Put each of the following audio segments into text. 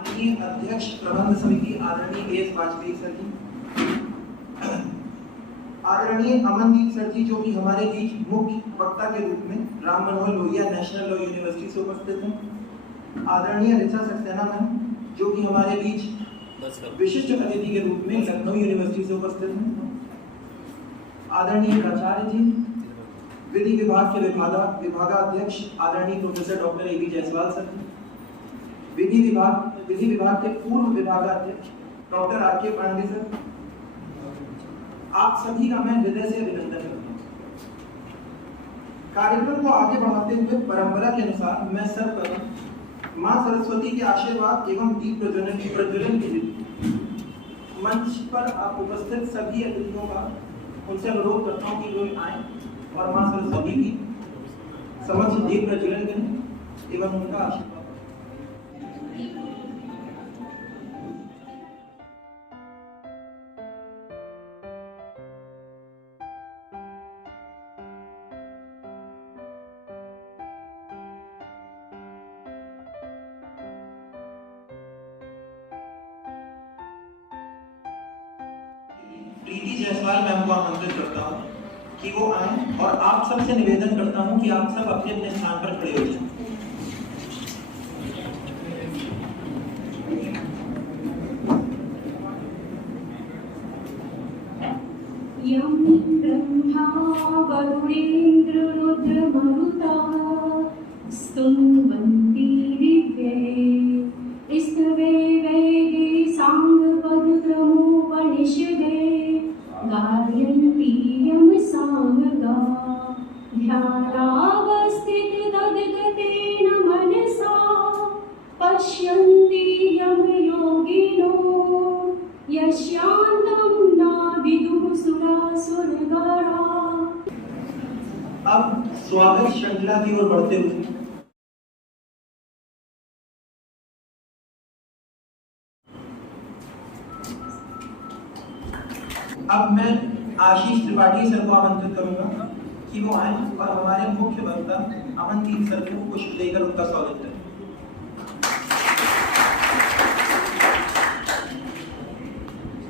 माननीय अध्यक्ष प्रबंध समिति आदरणीय एस वाजपेयी सर जी, आदरणीय अमनदीप सर जी जो कि हमारे बीच मुख्य वक्ता के रूप में राम Manohar Lohia National Law university से उपस्थित हैं, आदरणीय ऋचा सक्सेना मैम जो कि हमारे बीच विशिष्ट अतिथि के रूप में लखनऊ यूनिवर्सिटी से उपस्थित हैं, आदरणीय प्राचार्य जी, विधि विभाग के विभागाध्यक्ष आदरणीय professor doctor A B Jaiswal sir, विधि विभाग के पूर्व विभागाध्यक्ष डॉक्टर आर के पांडे सर, आप सभी का मैं हृदय से अभिनंदन करता हूँ। कार्यक्रम को आगे बढ़ाते हुए परंपरा के अनुसार मैं सर्वप्रथम मां सरस्वती के आशीर्वाद एवं दीप प्रज्वलन के लिए मंच पर आप उपस्थित सभी अतिथियों का उनसे अनुरोध करता हूँ कि लोग आए और मां सरस्वती की समक्ष दीप प्रज्वलन करें एवं उनका आशीर्वाद। प्रीति जायसवाल मैम को आमंत्रित करता हूँ कि वो आए और आप सबसे निवेदन करता हूँ कि आप सब अपने अपने स्थान पर खड़े हो जाएं। यं ब्रह्मा वरुणेन्द्र रुद्रमरुता स्तुवन्ति दिव्ये स्तवे वैदे साङ्गपदक्रमोपनिषदे गायन्ति यं सामगा ध्यानावस्थित तद्गतेन मनसा पश्यन्ति यं योगिनो यस्यान्तं न विदुः सुरासुरगणा। अब स्वागत श्रृंखला की ओर बढ़ते हुए अब मैं आशीष त्रिपाठी सर को आमंत्रित करूंगा कि वो आए और हमारे मुख्य वक्ता अमनदीप सर को पुष्प देकर उनका स्वागत करें।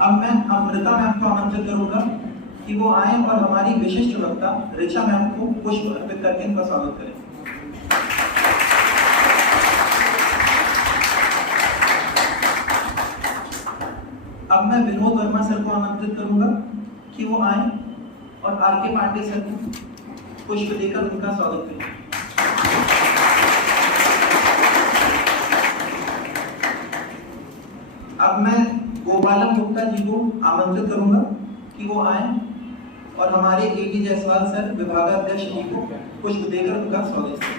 अब मैं अमृता मैम को आमंत्रित करूंगा कि वो आए और हमारी विशिष्ट वक्ता ऋचा मैम को पुष्प अर्पित करके उनका स्वागत करें। अब मैं विनोद वर्मा सर को आमंत्रित करूंगा कि वो आए और आर के पांडे सर को पुष्प देकर उनका स्वागत करें। अब मैं गोपालम गुप्ता जी को आमंत्रित करूंगा कि वो आए और हमारे ए बी जायसवाल सर विभागाध्यक्ष जी को पुष्प देकर उनका स्वागत करें।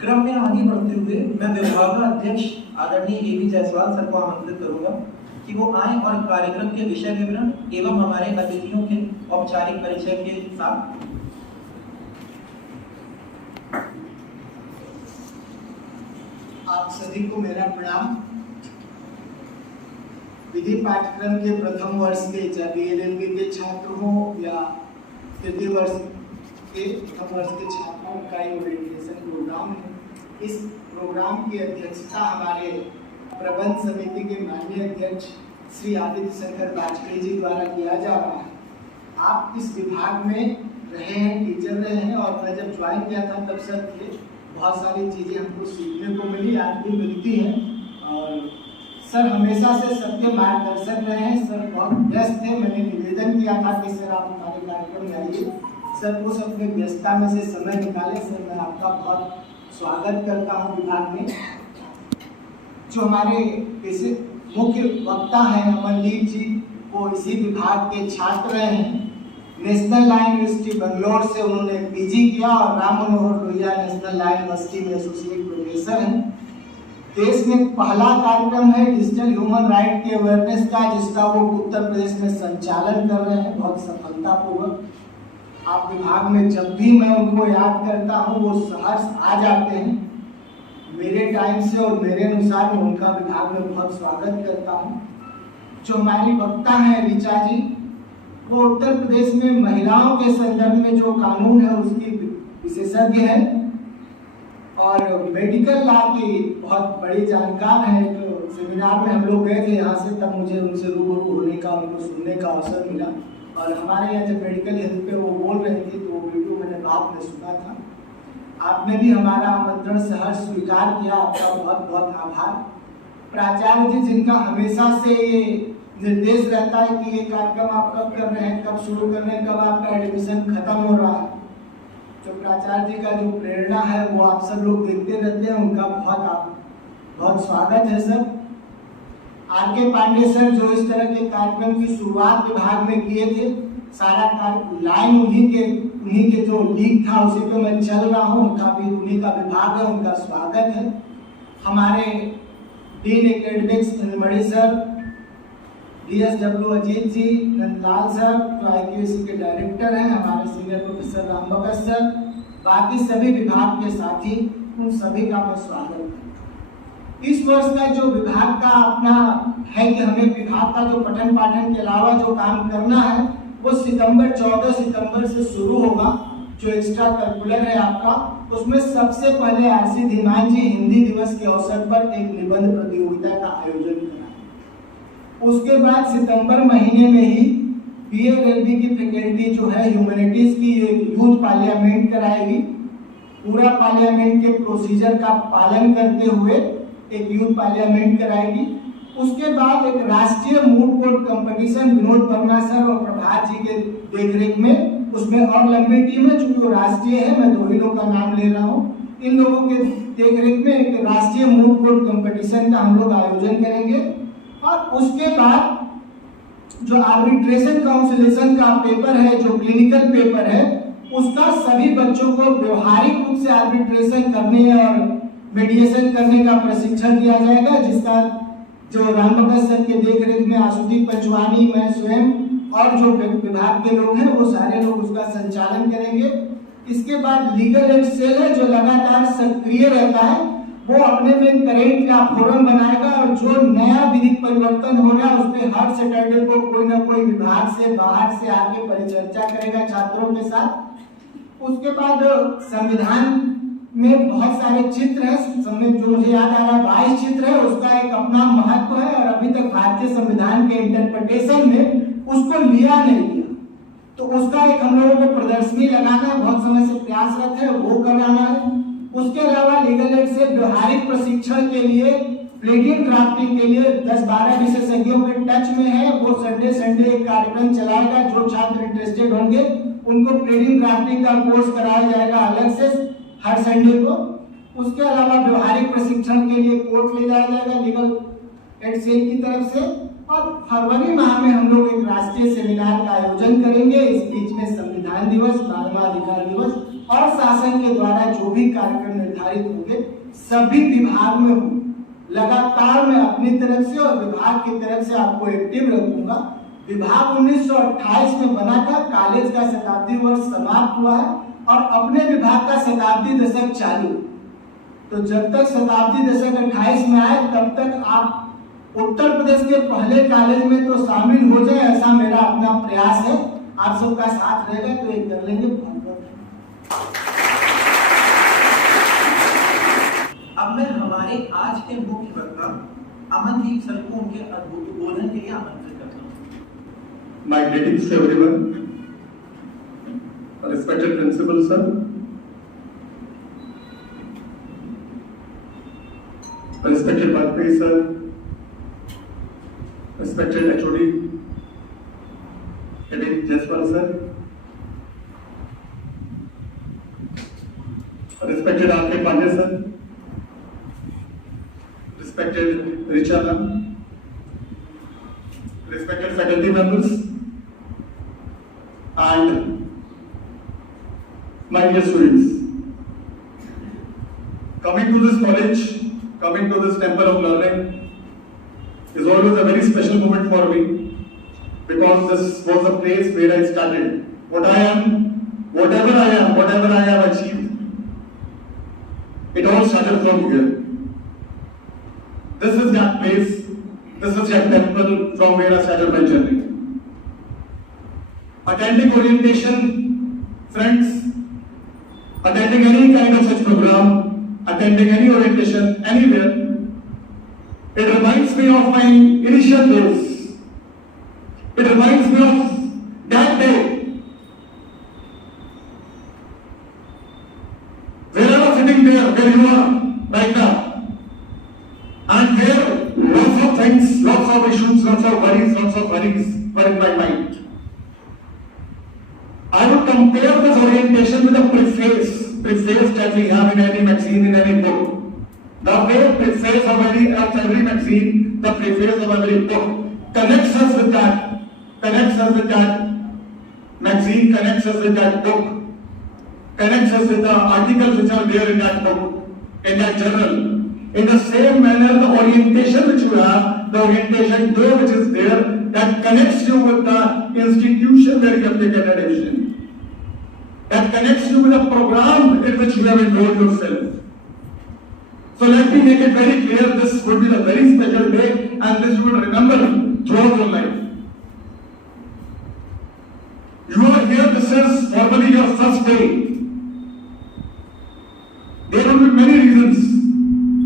क्रम में आगे बढ़ते हुए मैं विभागाध्यक्ष आदरणीय ए बी जायसवाल सर को आमंत्रित करूंगा कि वो आए और कार्यक्रम के विषय विवरण एवं हमारे अतिथियों के औपचारिक परिचय के साथ आप सभी को मेरा प्रणाम। विधि पाठ्यक्रम के प्रथम वर्ष के चाहे LLB के छात्र हो या तृतीय वर्ष के प्रथम वर्ष के छात्रों का ओरिएंटेशन प्रोग्राम है। इस प्रोग्राम की अध्यक्षता हमारे प्रबंध समिति के माननीय अध्यक्ष श्री आदित्य शंकर वाजपेयी जी द्वारा किया जा रहा है। आप इस विभाग में रहे हैं, टीचर रहे हैं और मैं जब ज्वाइन किया था तब सर थे। बहुत सारी चीज़ें हमको सीखने को मिली, आज भी मिलती हैं और सर हमेशा से सबके मार्गदर्शक रहे हैं। सर बहुत व्यस्त थे, मैंने निवेदन किया था कि सर आप हमारे कार्यक्रम में आइए। सर उस अपने व्यस्तता में से समय निकाले। सर मैं आपका बहुत स्वागत करता हूँ विभाग में। जो हमारे मुख्य वक्ता हैं अमनदीप जी, वो इसी विभाग के छात्र रहे हैं। नेशनल लॉ यूनिवर्सिटी बेंगलोर से उन्होंने पीजी किया और राम Manohar Lohia National Law university में एसोसिएट प्रोफेसर हैं। देश में पहला कार्यक्रम है डिजिटल ह्यूमन राइट के अवेयरनेस का, जिसका वो उत्तर प्रदेश में संचालन कर रहे हैं बहुत सफलतापूर्वक। आप विभाग में जब भी मैं उनको याद करता हूँ वो सहर्ष आ जाते हैं। मेरे टाइम से और मेरे अनुसार मैं उनका विभाग में बहुत स्वागत करता हूँ। जो हमारी वक्ता हैं ऋचा जी, वो उत्तर प्रदेश में महिलाओं के संदर्भ में जो कानून है उसकी विशेषज्ञ है और मेडिकल लॉ की बहुत बड़ी जानकार है। तो सेमिनार में हम लोग गए थे यहाँ से, तब मुझे उनसे रूबरू होने का, उनको सुनने का अवसर मिला। और हमारे यहाँ जब मेडिकल हेल्थ पे वो बोल रहे थे तो वो वीडियो मैंने बाद में सुना था। आपने भी हमारा आमंत्रण सहर्ष स्वीकार किया, आपका बहुत बहुत आभार। प्राचार्य जी जिनका हमेशा से ये निर्देश रहता है कि ये कार्यक्रम आप कब कर रहे हैं, कब शुरू कर रहे हैं, कब आपका एडमिशन खत्म हो रहा है, तो प्राचार्य जी का जो प्रेरणा है वो आप सब लोग देखते रहते हैं, उनका बहुत स्वागत है सर। आर.के. पांडे सर जो इस तरह के कार्यक्रम की शुरुआत विभाग में किए थे, सारा लाइन उन्हीं के जो लीक था उसी पे मैं चल रहा हूँ, उनका भी उन्हीं का विभाग है, उनका स्वागत है। हमारे डीन एकेडमिक्स मणि सर, DSW अजीत जी, नंदलाल सर जो IQAC के डायरेक्टर हैं, हमारे सीनियर प्रोफेसर राम भगत सर, बाकी सभी विभाग के साथी, उन सभी का मैं स्वागत करता हूं। इस वर्ष का जो विभाग का अपना है कि हमें विभाग का जो पठन पाठन के अलावा जो काम करना है वो 14 सितंबर से शुरू होगा। जो एक्स्ट्रा करिकुलर है आपका, उसमें सबसे पहले आरसी धीमान जी हिंदी दिवस के अवसर पर एक निबंध प्रतियोगिता का आयोजन कराएंगे। उसके बाद सितंबर महीने में ही BA-LLB की फैकल्टी जो है ह्यूमैनिटीज की एक यूथ पार्लियामेंट कराएगी। पूरा पार्लियामेंट के प्रोसीजर का पालन करते हुए एक यूथ पार्लियामेंट कराएगी। उसके बाद एक राष्ट्रीय moot court competition Vinod Verma सर और प्रभात जी के देखरेख में, उसमें और लंबी टीम है, चूंकि वो राष्ट्रीय है, मैं दो ही लोगों का नाम ले रहा हूँ। इन लोगों के देखरेख में एक राष्ट्रीय मूड कोर्ट कंपटीशन का हम लोग आयोजन करेंगे। और उसके बाद जो आर्बिट्रेशन काउंसिलेशन का पेपर है, जो क्लिनिकल पेपर है, उसका सभी बच्चों को व्यवहारिक रूप से आर्बिट्रेशन करने और मेडिएशन करने का प्रशिक्षण दिया जाएगा, जिसका जो राम भगत सर के देखरेख में आशुदीप पंचवानी, मैं स्वयं और जो विभाग के लोग हैं वो सारे लोग उसका संचालन करेंगे। इसके बाद लीगल एड सेल है जो लगातार सक्रिय रहता है, वो अपने में करेंट का फोरम बनाएगा और जो नया विधिक परिवर्तन हो रहा है उस पर हर सैटरडे को कोई ना कोई विभाग से बाहर से आके परिचर्चा करेगा छात्रों के साथ। उसके बाद संविधान में बहुत सारे चित्र हैं, जो मुझे याद आ रहा है 22 चित्र है, उसका एक अपना महत्व है और अभी तक भारतीय संविधान के इंटरप्रिटेशन में उसको लिया नहीं गया, तो उसका एक हम लोगों को प्रदर्शनी लगाना है, बहुत समय से प्रयासरत है, वो कराना है। उसके अलावा लीगल एड से व्यवहारिक प्रशिक्षण के लिए, प्लेटिंग ड्राफ्टिंग के लिए 10-12 विशेषज्ञों के टच में है, वो संडे एक कार्यक्रम चलाएगा। जो छात्र इंटरेस्टेड होंगे उनको प्लेटिंग ड्राफ्टिंग का कोर्स कराया जाएगा अलग से हर संडे को। उसके अलावा व्यवहारिक प्रशिक्षण के लिए कोर्स ले जाया जाएगा लीगल एड सेल की तरफ से। और फरवरी माह में हम लोग एक राष्ट्रीय सेमिनार का आयोजन करेंगे। इस बीच में संविधान दिवस, मानवाधिकार दिवस और शासन के द्वारा जो भी कार्यक्रम निर्धारित होंगे सभी विभाग में होंगे। लगातार मैं अपनी तरफ से और विभाग की तरफ से आपको एक्टिव रखूंगा। विभाग 1928 में बना था, कॉलेज का शताब्दी वर्ष समाप्त हुआ है और अपने विभाग का शताब्दी दशक चालू। तो जब तक शताब्दी दशक 28 में आए तब तक आप उत्तर प्रदेश के पहले कॉलेज में तो शामिल हो जाए, ऐसा मेरा अपना प्रयास है। आप सबका साथ रहेगा तो ये कर लेंगे। अब मैं हमारे आज के मुख्य वक्ता अमनदीप सर को उनके उद्बोधन के लिए आमंत्रित करता हूँ। My greetings to everyone. Respected principal sir, respected Bajpayee sir, respected HOD Edith Jaiswal sir, respected R.K. Pandey sir, respected Richa ma'am, respected faculty members, and my dear students, coming to this college, coming to this temple of learning is always a very special moment for me, because this was a place where I started. What I am, whatever I have achieved, it all started from here. This is that place, this is that temple from where I started my journey. attending orientation, friends, attending any kind of such program, attending any orientation anywhere, it reminds me of my initial days. It reminds me of that day where I was sitting there, where you are right now, and where lots of things, lots of issues, lots of worries were in my mind. I would compare this orientation with a preface that we have in any magazine, in any book. The way preface of every magazine, the preface of every book connects us with that magazine, connects us with that book, connects us with the articles which are there in that book, in that journal. In the same manner, the orientation which you have, the orientation day which is there, that connects you with the institution where you have taken admission. That connects you with the program in which you have enrolled yourself. So let me make it very clear, this would be a very special day and this you will remember throughout your life. You are here, this is formally your first day. There will be many reasons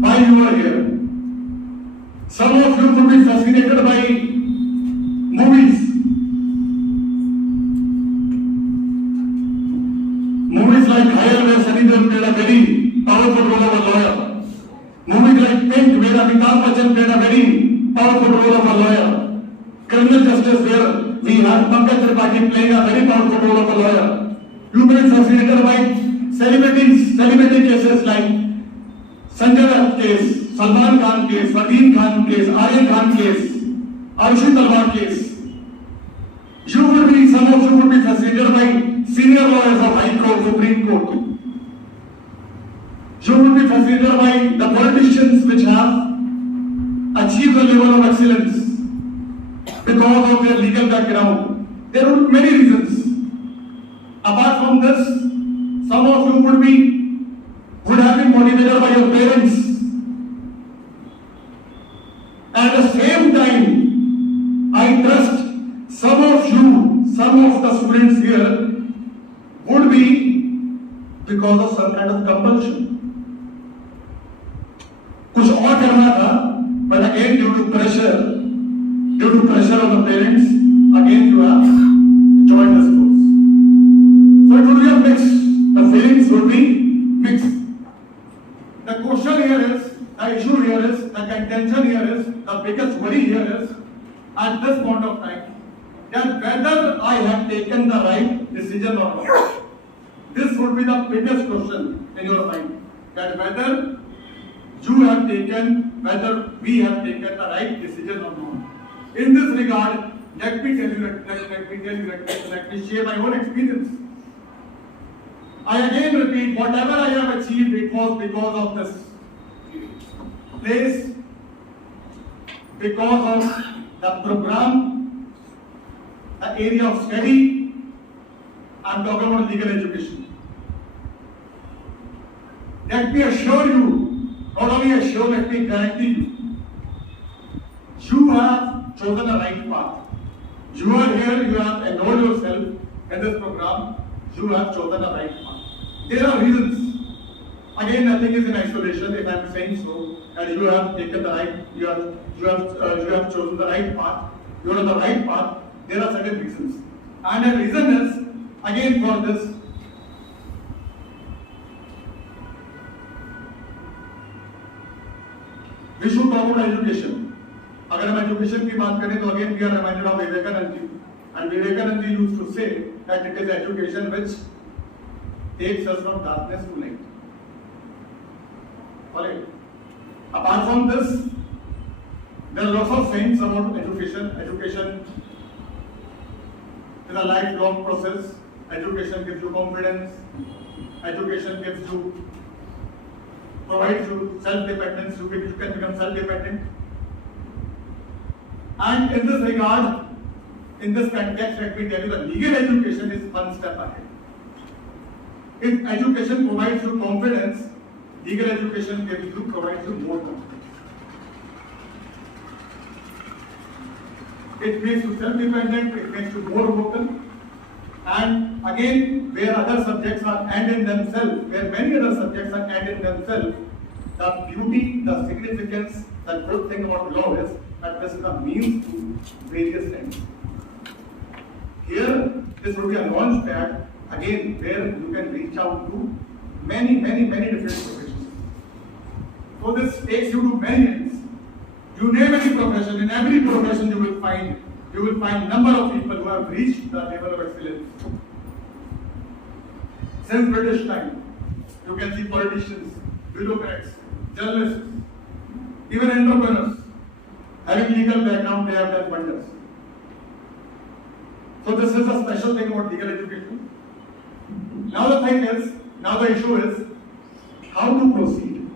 why you are here. Some of you could be fascinated by movies. Movies like Higher, where Sunny Deol played a very powerful role of a lawyer. Movies like Pink, where Amitabh Bachchan played a very powerful role of a lawyer. Criminal Justice, where we have Pankaj Tripathi playing a very powerful role of a lawyer. You may be fascinated by celebrity cases like Sanjay Dutt case, Salman Khan case, Fardeen Khan case, Aryan Khan case, Arshid Talwar case. Some of you would be fascinated by senior lawyers of High Court, Supreme Court. You would be fascinated by the politicians which have achieved a level of excellence because of their legal background. There would be many reasons. Apart from this, some of you would have been motivated by your parents. At the same time, I trust some of the students here would be because of some kind of compulsion. कुछ और करना था, but again due to pressure of the parents, again you have joined the schools. So it would be a mix. The feelings would be mixed. The question here is, the issue here is, the contention here is, the biggest worry here is, at this point of time, that whether I have taken the right decision or not. This would be the biggest question in your mind. That whether whether we have taken the right decision or not. In this regard, let me share my own experience. I again repeat, whatever I have achieved, it was because of this place, because of the program, the area of study. I'm talking about legal education. Let me assure you, not only assure, let me guarantee you, you have chosen the right path. You are here, you have enrolled yourself in this program, you have chosen the right path. There are reasons. Again, nothing is in isolation if I am saying so, and you have taken the right, you have chosen the right path, you are on the right path. There are certain reasons. And the reason is, again for this, we should talk about education. अगर हम education की बात करें तो again we are reminded of Vivekanand ji, and Vivekanand ji used to say that it is education which takes us from darkness to light. Alright. Apart from this, there are lots of things about education. Education is a lifelong process. Education gives you confidence. Education provides you self-dependence. You can become self-dependent. And in this regard, in this context, let me tell you that legal education is one step ahead. If education provides you confidence, legal education provides you more confidence. It makes you self-dependent, it makes you more vocal, again, where other subjects are end in themselves, where many other subjects are end in themselves, the beauty, the significance, the good thing about law is that this is a means to various ends. Here, this would be a launch pad, again, where you can reach out to many different professions. So this takes you to many ends. You name any profession, in every profession you will find number of people who have reached the level of excellence. Since British time, you can see politicians, bureaucrats, journalists, even entrepreneurs, having legal background, they have done wonders. So this is a special thing about legal education. Now the issue is how to proceed.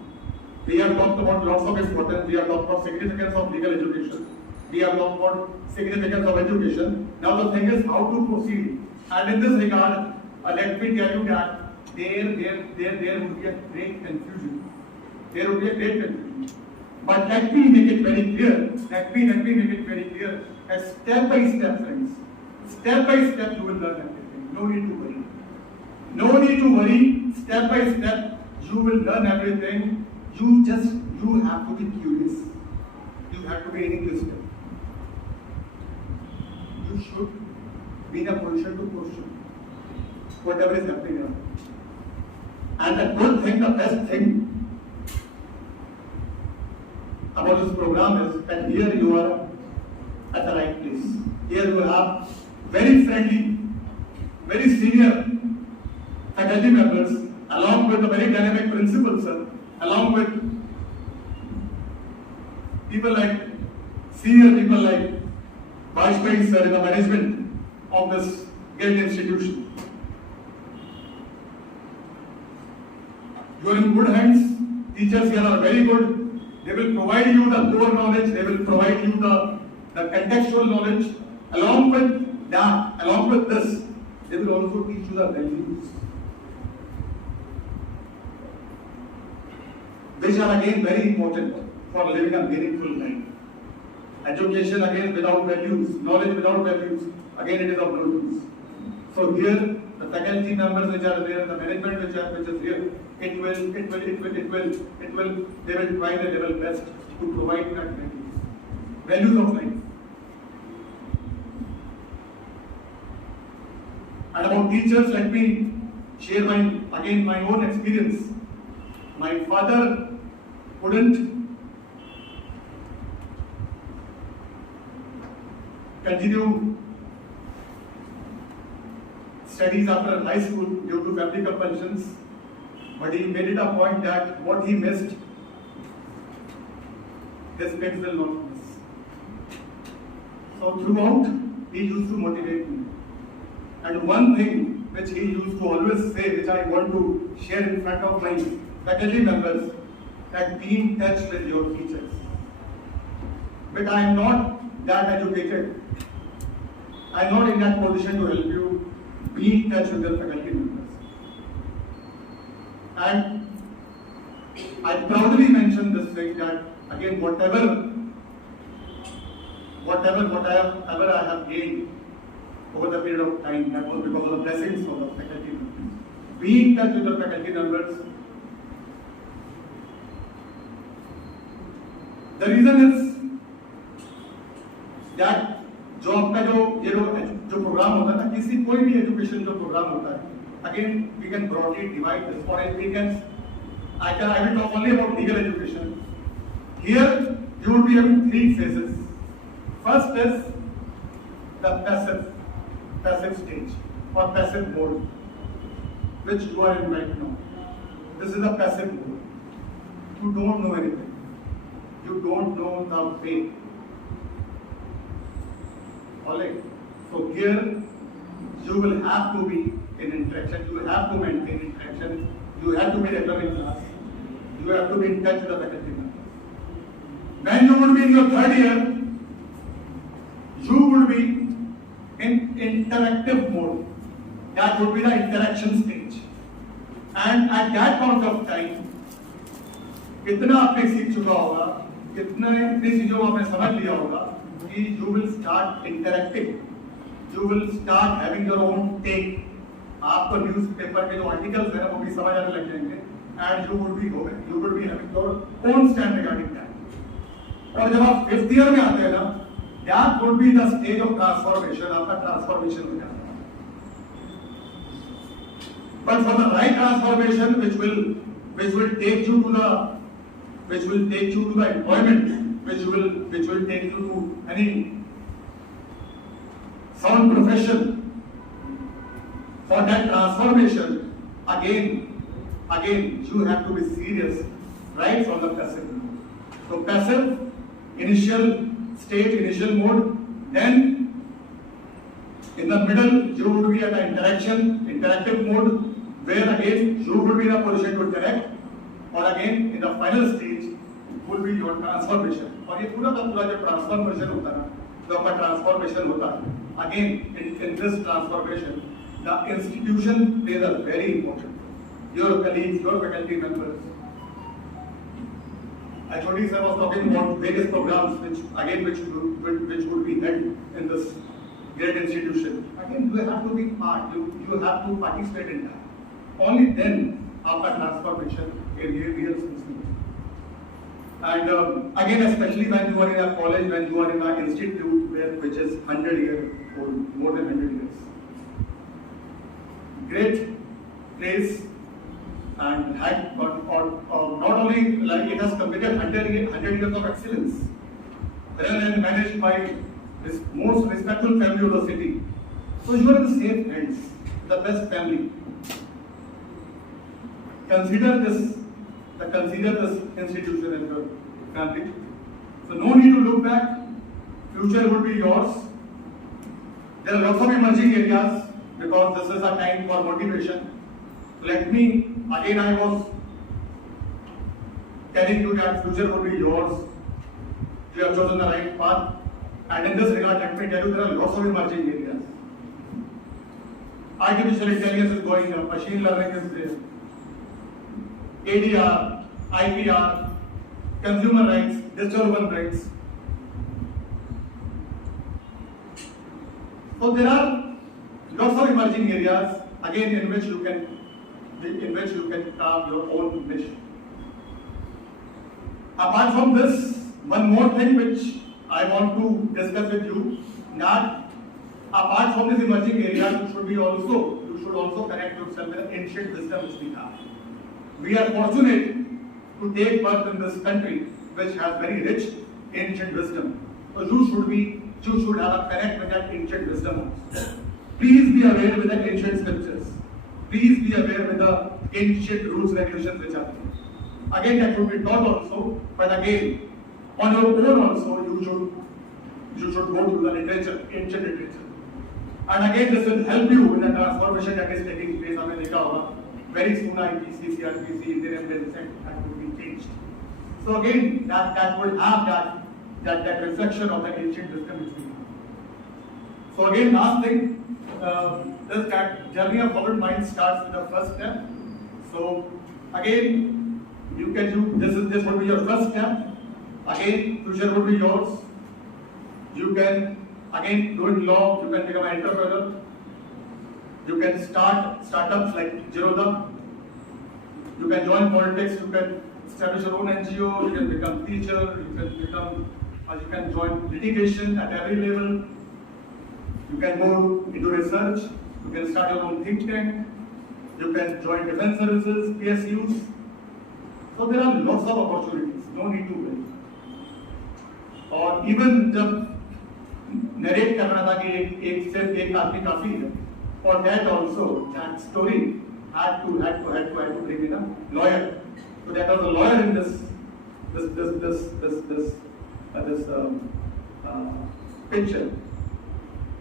We have talked about lots of importance, we have talked about significance of legal education, we have talked about significance of education. Now the thing is how to proceed. And in this regard, let me tell you that there would be a great confusion. There would be a great confusion. But let me make it very clear. Let me make it very clear. Step by step, friends. Step by step, you will learn everything. No need to worry. No need to worry. Step by step, you will learn everything. You have to be curious. You have to be inquisitive. You should be in a position to question whatever is happening around. And the good thing, the best thing about this program is that here you are at the right place. Here you have very friendly, very senior faculty members, along with a very dynamic principal, sir, along with people like senior people like Vajpayee sir in the management of this great institution. You are in good hands. Teachers here are very good. They will provide you the core knowledge. They will provide you the contextual knowledge. Along with that, along with this, they will also teach you the values, which are again very important for living a meaningful life. Education again without values, knowledge without values, again it is of no use. So here, the faculty members which are there, the management which is here, they will try their level best to provide that values of life. And about teachers, let me share my own experience. My father couldn't continue studies after high school due to family compulsions, but he made it a point that what he missed, his kids will not miss. So throughout, he used to motivate me. And one thing which he used to always say, which I want to share in front of my faculty members, that be in touch with your teachers. But I am not that educated. I am not in that position to help you. Be in touch with your faculty members. And I proudly mention this thing that again, whatever I have gained over the period of time, that was because of the blessings of the faculty members. Be in touch with the faculty members. The reason is that जो आपका जो प्रोग्राम होता है ना, किसी कोई भी एजुकेशन जो प्रोग्राम होता है, again we can broadly divide this. For instance, I will talk only about legal education. Here you will be having three phases. First is the passive stage or passive mode, which you are in right now. This is the passive mode. You don't know anything. You don't know the way. Alright. So here you will have to be in interaction. You will have to maintain interaction. You have to be regular in class. You have to be in touch with the faculty members. When you would be in your third year, you would be in interactive mode. That would be the interaction stage. And at that point of time, कितना आपने सीख चुका होगा, कितनी चीजों को आपने समझ लिया होगा कि you will start interacting. You will start having your own take. आपको न्यूज़पेपर के जो आर्टिकल्स हैं वो भी समझ आने लग जाएंगे and you would be having your own stand regarding that. और जब आप 5th ईयर में आते हैं ना, that would be the stage of transformation, आपका ट्रांसफॉर्मेशन हो जाता है। But for the right transformation, which will take you to the employment, which will take you to any sound profession. For that transformation, again, you have to be serious right from the passive. So passive, initial stage, initial mode, then in the middle you would be at an interactive mode, where again you would be in a position to direct, or again in the final stage would be your transformation. और ये पूरा का पूरा जो ट्रांसफॉर्मेशन होता है ना, जो आपका ट्रांसफॉर्मेशन होता है, again in this transformation, the institution plays a very important role. Your colleagues, your faculty members. HOD sir was talking about various programs which would be held in this great institution. Again, you have to be part. You have to participate in that. Only then आपका transformation real smooth. And again, especially when you are in a college, when you are in an institute which is 100 years old, more than 100 years. Great place, and had not only like it has completed 100 years of excellence, run and managed by this most respectful family of the city. So you are in the safe hands, the best family. Consider this institution as your family. So no need to look back. Future would be yours. There are lots of emerging areas because this is a time for motivation. Let me again, I was telling you that future would be yours. You have chosen the right path. And in this regard, let me tell you there are lots of emerging areas. Artificial intelligence is going up. Machine learning is there. ADR, IPR, consumer rights, digital urban rights. So there are lots of emerging areas again in which you can carve your own niche. Apart from this, one more thing which I want to discuss with you, that apart from this emerging area, you should also connect yourself with the ancient wisdom which we have. We are fortunate to take birth in this country which has very rich ancient wisdom. So you should have a connect with that ancient wisdom. Please be aware with the ancient scriptures. Please be aware with the ancient rules, regulations which are there. Again, that should be taught also, but again, on your own also, you should go to the literature, ancient literature. And again, this will help you in the transformation that is taking place. आपने देखा होगा, very soon IPC, CRPC, Indian Embassy that will be changed. So again, that will have that reflection of the ancient wisdom which we have. So again, last thing, that journey of forward mind starts with the first step. So again, this would be your first step. Again, future would be yours. You can again do it law. You can become an entrepreneur. You can start startups like Zerodha. You can join politics. You can establish your own NGO. You can become teacher. You can join litigation at every level. You can go into research. You can start your own think tank. You can join defense services, PSUs. So there are lots of opportunities. No need to wait. और इवन जब नरेट करना था कि सिर्फ एक आदमी काफी है, for that also that story had to bring in a lawyer. So that was a lawyer in this picture,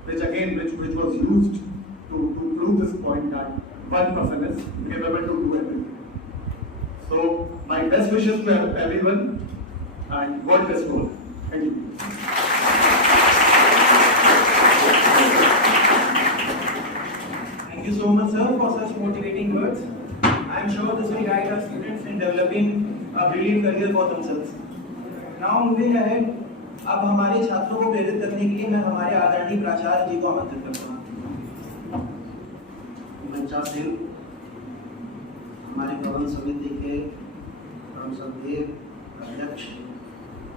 which was used to prove this point that one person is capable to do everything. So my best wishes to everyone, and God bless you all. Thank you. Thank you so much, sir, for such motivating words. I am sure this will guide our students in developing a brilliant career for themselves. Now moving ahead, अब हमारे छात्रों को प्रेरित करने के लिए मैं हमारे आदरणीय प्राचार्य जी को आमंत्रित करता हूँ। पंचा सिंह, हमारी भवन समिति के परम श्रद्धेय अध्यक्ष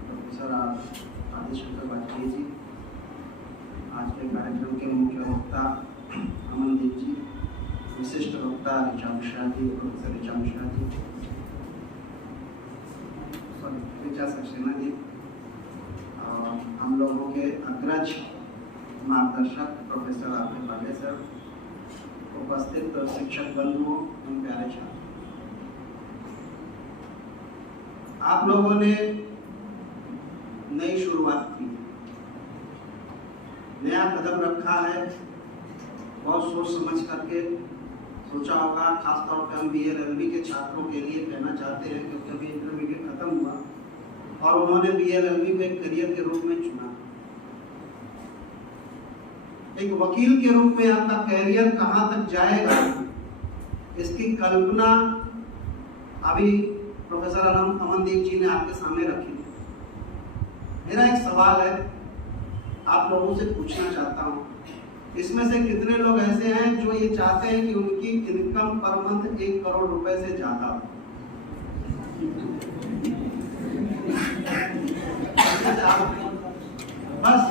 प्रोफेसर आदिशंकर वाजपेयी जी, आज के कार्यक्रम के मुख्य वक्ता अमनदीप जी, विशिष्ट वक्ता ऋचा मिश्रा जी, प्रोफेसर ऋचा मिश्रा जी, ऋचा सक्सेना जी, और हम लोगों के अग्रज मार्गदर्शक प्रोफेसर आरके पांडे सर, उपस्थित शिक्षक बंधुओं एवं प्यारे छात्र, आप लोगों ने नई शुरुआत की, नया कदम रखा है, बहुत सोच समझ करके सोचा होगा। खासतौर पर हम BLLB के छात्रों के लिए कहना चाहते हैं क्योंकि अभी इंटरमीडिएट खत्म हुआ और उन्होंने BLLB को एक करियर के रूप में चुना। एक वकील के रूप में आपका करियर कहाँ तक जाएगा, इसकी कल्पना अभी प्रोफेसर अमनदीप जी ने आपके सामने रखी। मेरा एक सवाल है, आप लोगों से पूछना चाहता हूँ, इसमें से कितने लोग ऐसे हैं जो ये चाहते हैं कि उनकी इनकम पर मंथ 1 करोड़ रुपए से ज्यादा हो? बस।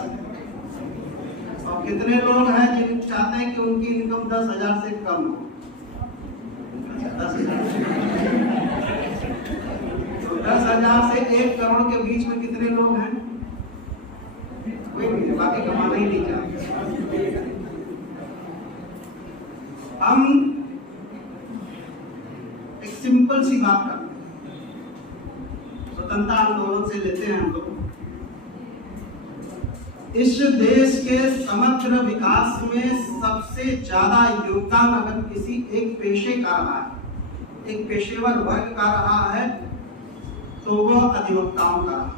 और कितने लोग हैं जो चाहते हैं कि उनकी इनकम 10,000 से कम हो? 10,000। तो 10,000 से 1 करोड़ के बीच में कितने लोग हैं? कोई नहीं, बाकी कमाना ही नहीं चाहते। हम एक सिंपल सी बात करते हैं, स्वतंत्रता आंदोलन से लेते हैं हम लोग। इस देश के समग्र विकास में सबसे ज्यादा योगदान अगर किसी एक पेशे का रहा है, एक पेशेवर वर्ग का रहा है, तो वह अधिवक्ताओं का रहा है।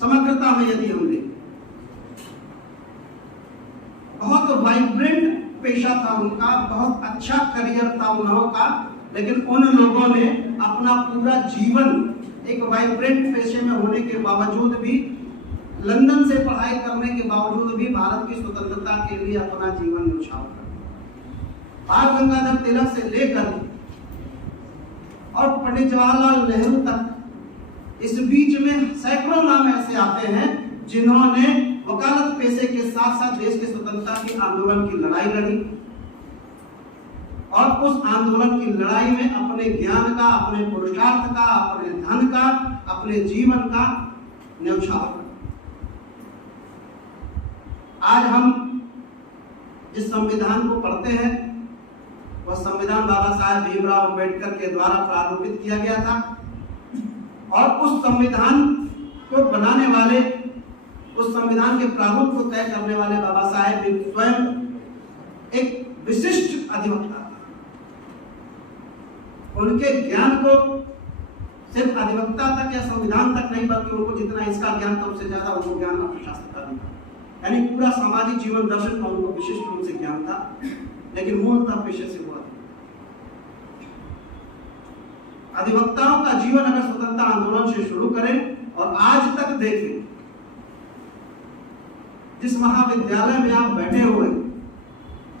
समग्रता में यदि हम देखें, बहुत वाइब्रेंट पेशा था उनका, बहुत अच्छा करियर था उन लोगों का, लेकिन उन लोगों ने अपना पूरा जीवन एक वाइब्रेंट पेशे में होने के बावजूद भी, लंदन से पढ़ाई करने के बावजूद भी भारत की स्वतंत्रता के लिए अपना जीवन न्यौछावर कर, बाल गंगाधर तिलक से लेकर और पंडित जवाहरलाल नेहरू तक, इस बीच में सैकड़ों नाम ऐसे आते हैं जिन्होंने वकालत पेशे के साथ साथ देश के स्वतंत्रता के आंदोलन की लड़ाई लड़ी और उस आंदोलन की लड़ाई में अपने ज्ञान का, अपने पुरुषार्थ का, अपने धन का, अपने जीवन का न्यौछावर। आज हम जिस संविधान को पढ़ते हैं वह संविधान बाबा साहेब भीमराव अम्बेडकर के द्वारा प्रारूपित किया गया था और उस संविधान को बनाने वाले, उस संविधान के प्रारूप को तय करने वाले बाबा साहेब स्वयं एक विशिष्ट अधिवक्ता थे। उनके ज्ञान को सिर्फ अधिवक्ता तक या संविधान तक नहीं, बल्कि उनको जितना इसका ज्ञान था उससे ज्यादा उनको ज्ञान अर्थशास्त्र का भी था, यानी पूरा सामाजिक जीवन दर्शन का उनको विशिष्ट रूप से ज्ञान था, लेकिन मूलतः पेशे से हुआ। अधिवक्ताओं का जीवन अगर स्वतंत्रता आंदोलन से शुरू करें और आज तक देखें, जिस महाविद्यालय में आप बैठे हुए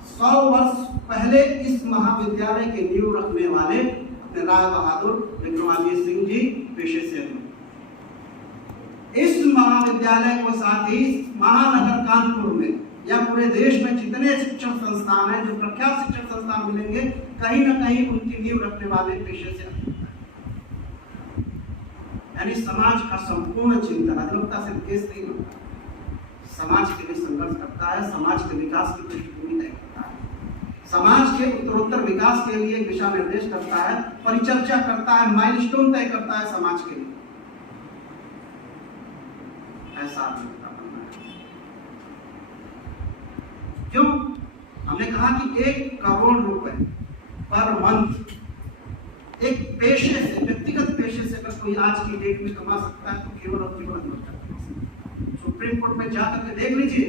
100 वर्ष पहले इस महाविद्यालय के नींव रखने वाले अपने राय बहादुर विक्रमादित्य सिंह जी पेशे से इस महाविद्यालय को साथ ही महानगर कानपुर में या पूरे देश में जितने शिक्षण संस्थान हैं, जो प्रख्यात शिक्षण संस्थान मिलेंगे, कहीं ना कहीं उनकी नींव रखने वाले पेशे से, यानी समाज का संपूर्ण चिंतन। अधिवक्ता सिर्फ केस नहीं होता, समाज के लिए संघर्ष करता है, समाज के विकास की पृष्ठभूमि तय करता है, समाज के उत्तरोत्तर विकास के लिए दिशा निर्देश करता है, परिचर्चा करता है, माइलस्टोन तय करता है समाज के लिए। ऐसा अधिवक्ता बनना है। क्यों? हमने कहा कि 1 करोड़ रुपए पर मंथ एक पेशे से, व्यक्तिगत पेशे से अगर कोई आज की डेट में कमा सकता है तो केवल और केवल अधिवक्ता कमा सकता है। सुप्रीम कोर्ट में जाकर के देख लीजिए,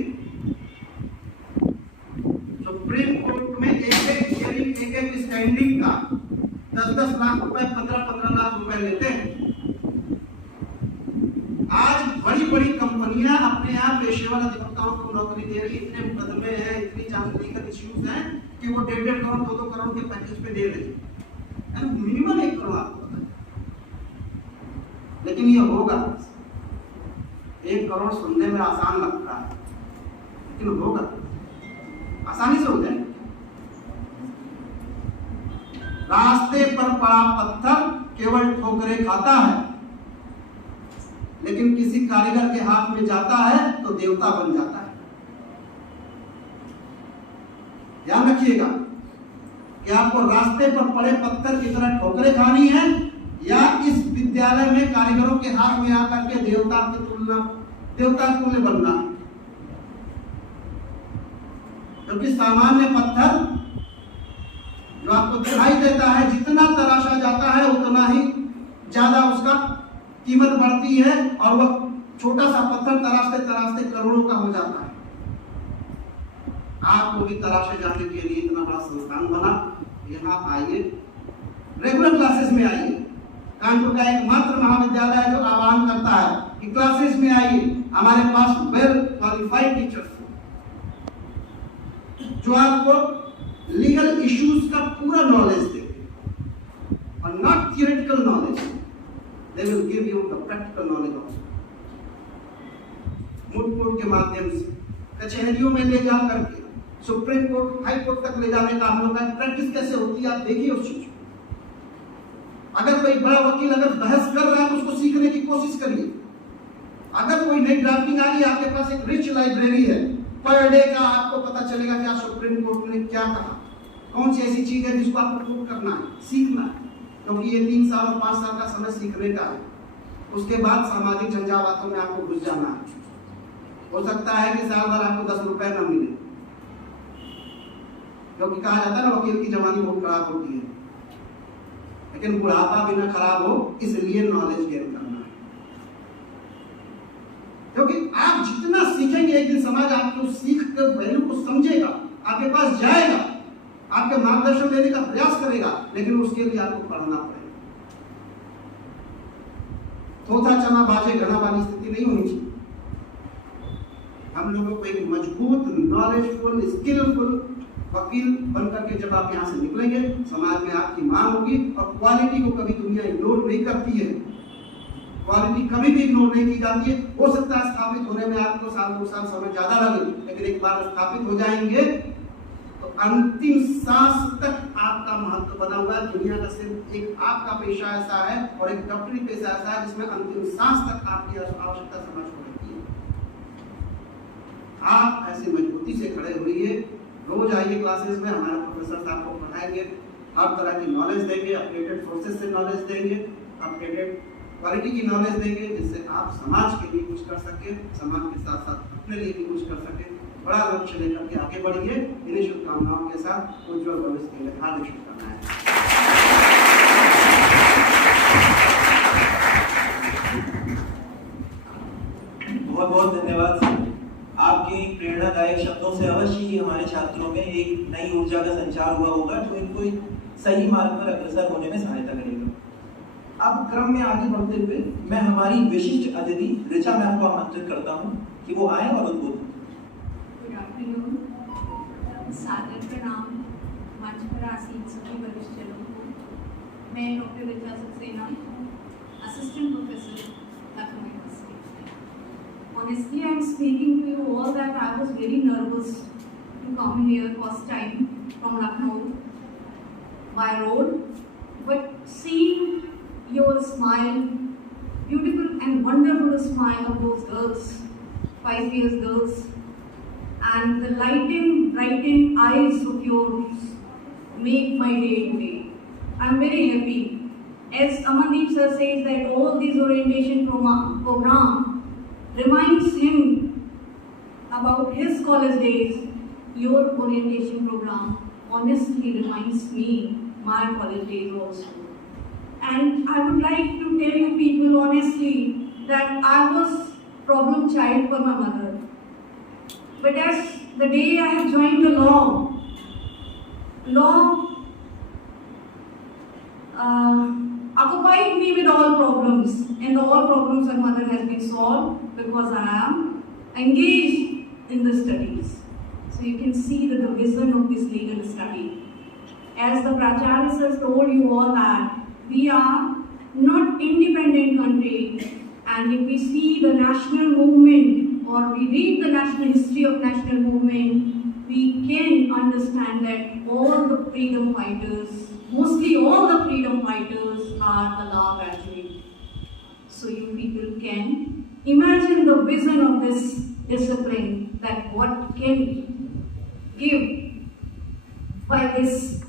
सुप्रीम कोर्ट में एक स्टैंडिंग का 10-10 लाख रुपए, 15-15 लाख रुपए लेते हैं। आज बड़ी बड़ी कंपनियां अपने यहाँ पेशेवर अधिवक्ताओं को नौकरी दे रही, इतने मुकदमे हैं, इतनी लीगल इश्यूज हैं कि वो 1.5 करोड़ 2 करोड़ के पैकेज पे दे रही है, मिनिमम 1 करोड़ आपको होता है। लेकिन ये होगा, 1 करोड़ सुनने में आसान लगता है, लेकिन होगा, आसानी से हो जाएगा। रास्ते पर पड़ा पत्थर केवल ठोकरे खाता है, लेकिन किसी कारीगर के हाथ में जाता है तो देवता बन जाता है। ध्यान रखिएगा कि आपको रास्ते पर पड़े पत्थर की तरह ठोकरें खानी है या इस विद्यालय में कारीगरों के हाथ में आकर के देवता तुल्य बनना। क्योंकि सामान्य पत्थर जो आपको दिखाई देता है, जितना तराशा जाता है उतना ही ज्यादा उसका कीमत बढ़ती है और वह छोटा सा पत्थर तराशते तराशते करोड़ों का हो जाता है। आपको भी तराशे जाने के लिए इतना बड़ा संस्थान बना, यहाँ आइए, रेगुलर क्लासेस में आइए। कानपुर का एकमात्र महाविद्यालय है जो आह्वान करता है कि क्लासेस में आइए, हमारे पास वेल क्वालिफाइड टीचर्स जो आपको लीगल इश्यूज का पूरा नॉलेज देंगे और not theoretical knowledge, they will give you the practical knowledge also। Moot court के माध्यम से कचहरियों में ले जा करके सुप्रीम कोर्ट, हाई कोर्ट तक ले जाने का हम लोग का प्रैक्टिस कैसे होती है, आप देखिए उस चीज को। अगर कोई बड़ा वकील अगर बहस कर रहा है तो उसको सीखने की कोशिश करिए। अगर कोई नई ड्राफ्टिंग आ रही है, आपके पास एक रिच लाइब्रेरी है, पर डे का आपको पता चलेगा कि सुप्रीम कोर्ट ने क्या कहा, कौन सी ऐसी चीज है जिसको आपको प्रूव करना है, सीखना है। क्योंकि ये 3 साल और 5 साल का समय सीखने का है। उसके बाद सामाजिक झंझावातों में आपको घुस जाना है। हो सकता है कि साल भर आपको 10 रुपए न मिले, क्योंकि कहा जाता है ना वकील की जवानी बहुत खराब होती है, लेकिन बुढ़ापा भी ना खराब हो, इसलिए नॉलेज गेन करना है। क्योंकि आप जितना सीखेंगे एक दिन समाज आपकी उस सीख के वैल्यू को समझेगा, आपके पास जाएगा, आपके मार्गदर्शन देने का प्रयास करेगा, लेकिन उसके लिए आपको पढ़ना पड़ेगा। थोथा चना बाजे घना वाली स्थिति नहीं होनी चाहिए। हम लोगों को एक मजबूत, नॉलेजफुल, स्किलफुल वकील बनकर के जब आप यहाँ से निकलेंगे, समाज में आपकी मांग होगी। और क्वालिटी को कभी दुनिया इग्नोर नहीं करती है, क्वालिटी कभी भी इग्नोर नहीं की जाती है। हो सकता है स्थापित होने में आपको 1-2 साल समय ज्यादा लगे, लेकिन एक बार स्थापित हो जाएंगे तो अंतिम सांस तक आपका महत्व बना हुआ है। दुनिया का सिर्फ एक आपका पेशा ऐसा है और एक डॉक्टरी पेशा ऐसा है जिसमें अंतिम सांस तक आपकी आवश्यकता समझ को रहती है। आप ऐसी मजबूती से खड़े होइए, रोज आइए क्लासेस में, हमारे प्रोफेसर आपको पढ़ाएंगे, हर तरह की नॉलेज देंगे, अपडेटेड सोर्सेज से नॉलेज देंगे, अपडेटेड क्वालिटी की नॉलेज देंगे, जिससे आप समाज के लिए कुछ कर सके, समाज के साथ साथ अपने लिए भी कुछ कर सके। बड़ा लक्ष्य लेकर के आगे बढ़िए। इन्हीं शुभकामनाओं के साथ उज्ज्वल भविष्य के लिए हार्दिक शुभकामनाएं। बहुत बहुत धन्यवाद सर। आपके प्रेरणादायक शब्दों से अवश्य ही हमारे छात्रों में एक नई ऊर्जा का संचार हुआ होगा, जो इनको एक सही मार्ग पर अग्रसर होने में सहायता करेगा। अब क्रम में आगे बढ़ते हुए मैं हमारी विशिष्ट अतिथि ऋचा मैम को आमंत्रित करता हूँ कि वो आए और उद्बोधन। गुड आफ्टरनून, सादर प्रणाम मंच पर आसीन सभी वरिष्ठ जनों को। मैं डॉक्टर Richa Saxena, assistant professor Lucknow university. Honestly, I am speaking to you all that I was very nervous to come here first time from Lucknow by road, but seeing your smile, beautiful and wonderful smile of those girls, 5 years girls, and the brightened eyes of yours make my day today. I am very happy. As Amandeep sir says that all these orientation program reminds him about his college days. Your orientation program honestly reminds me my college days also. And I would like to tell you people honestly that I was problem child for my mother. But as the day I have joined the law occupies provide me with all problems, and all problems and mother has been solved because I am engaged in the studies. So you can see that the vision of this legal study. As the Pracharyas has told you all that we are not independent country, and if we see the national movement or we read the national history of national movement, we can understand that all the freedom fighters, mostly all the freedom fighters are the law graduate. So you people can imagine the vision of this discipline, that what can give by this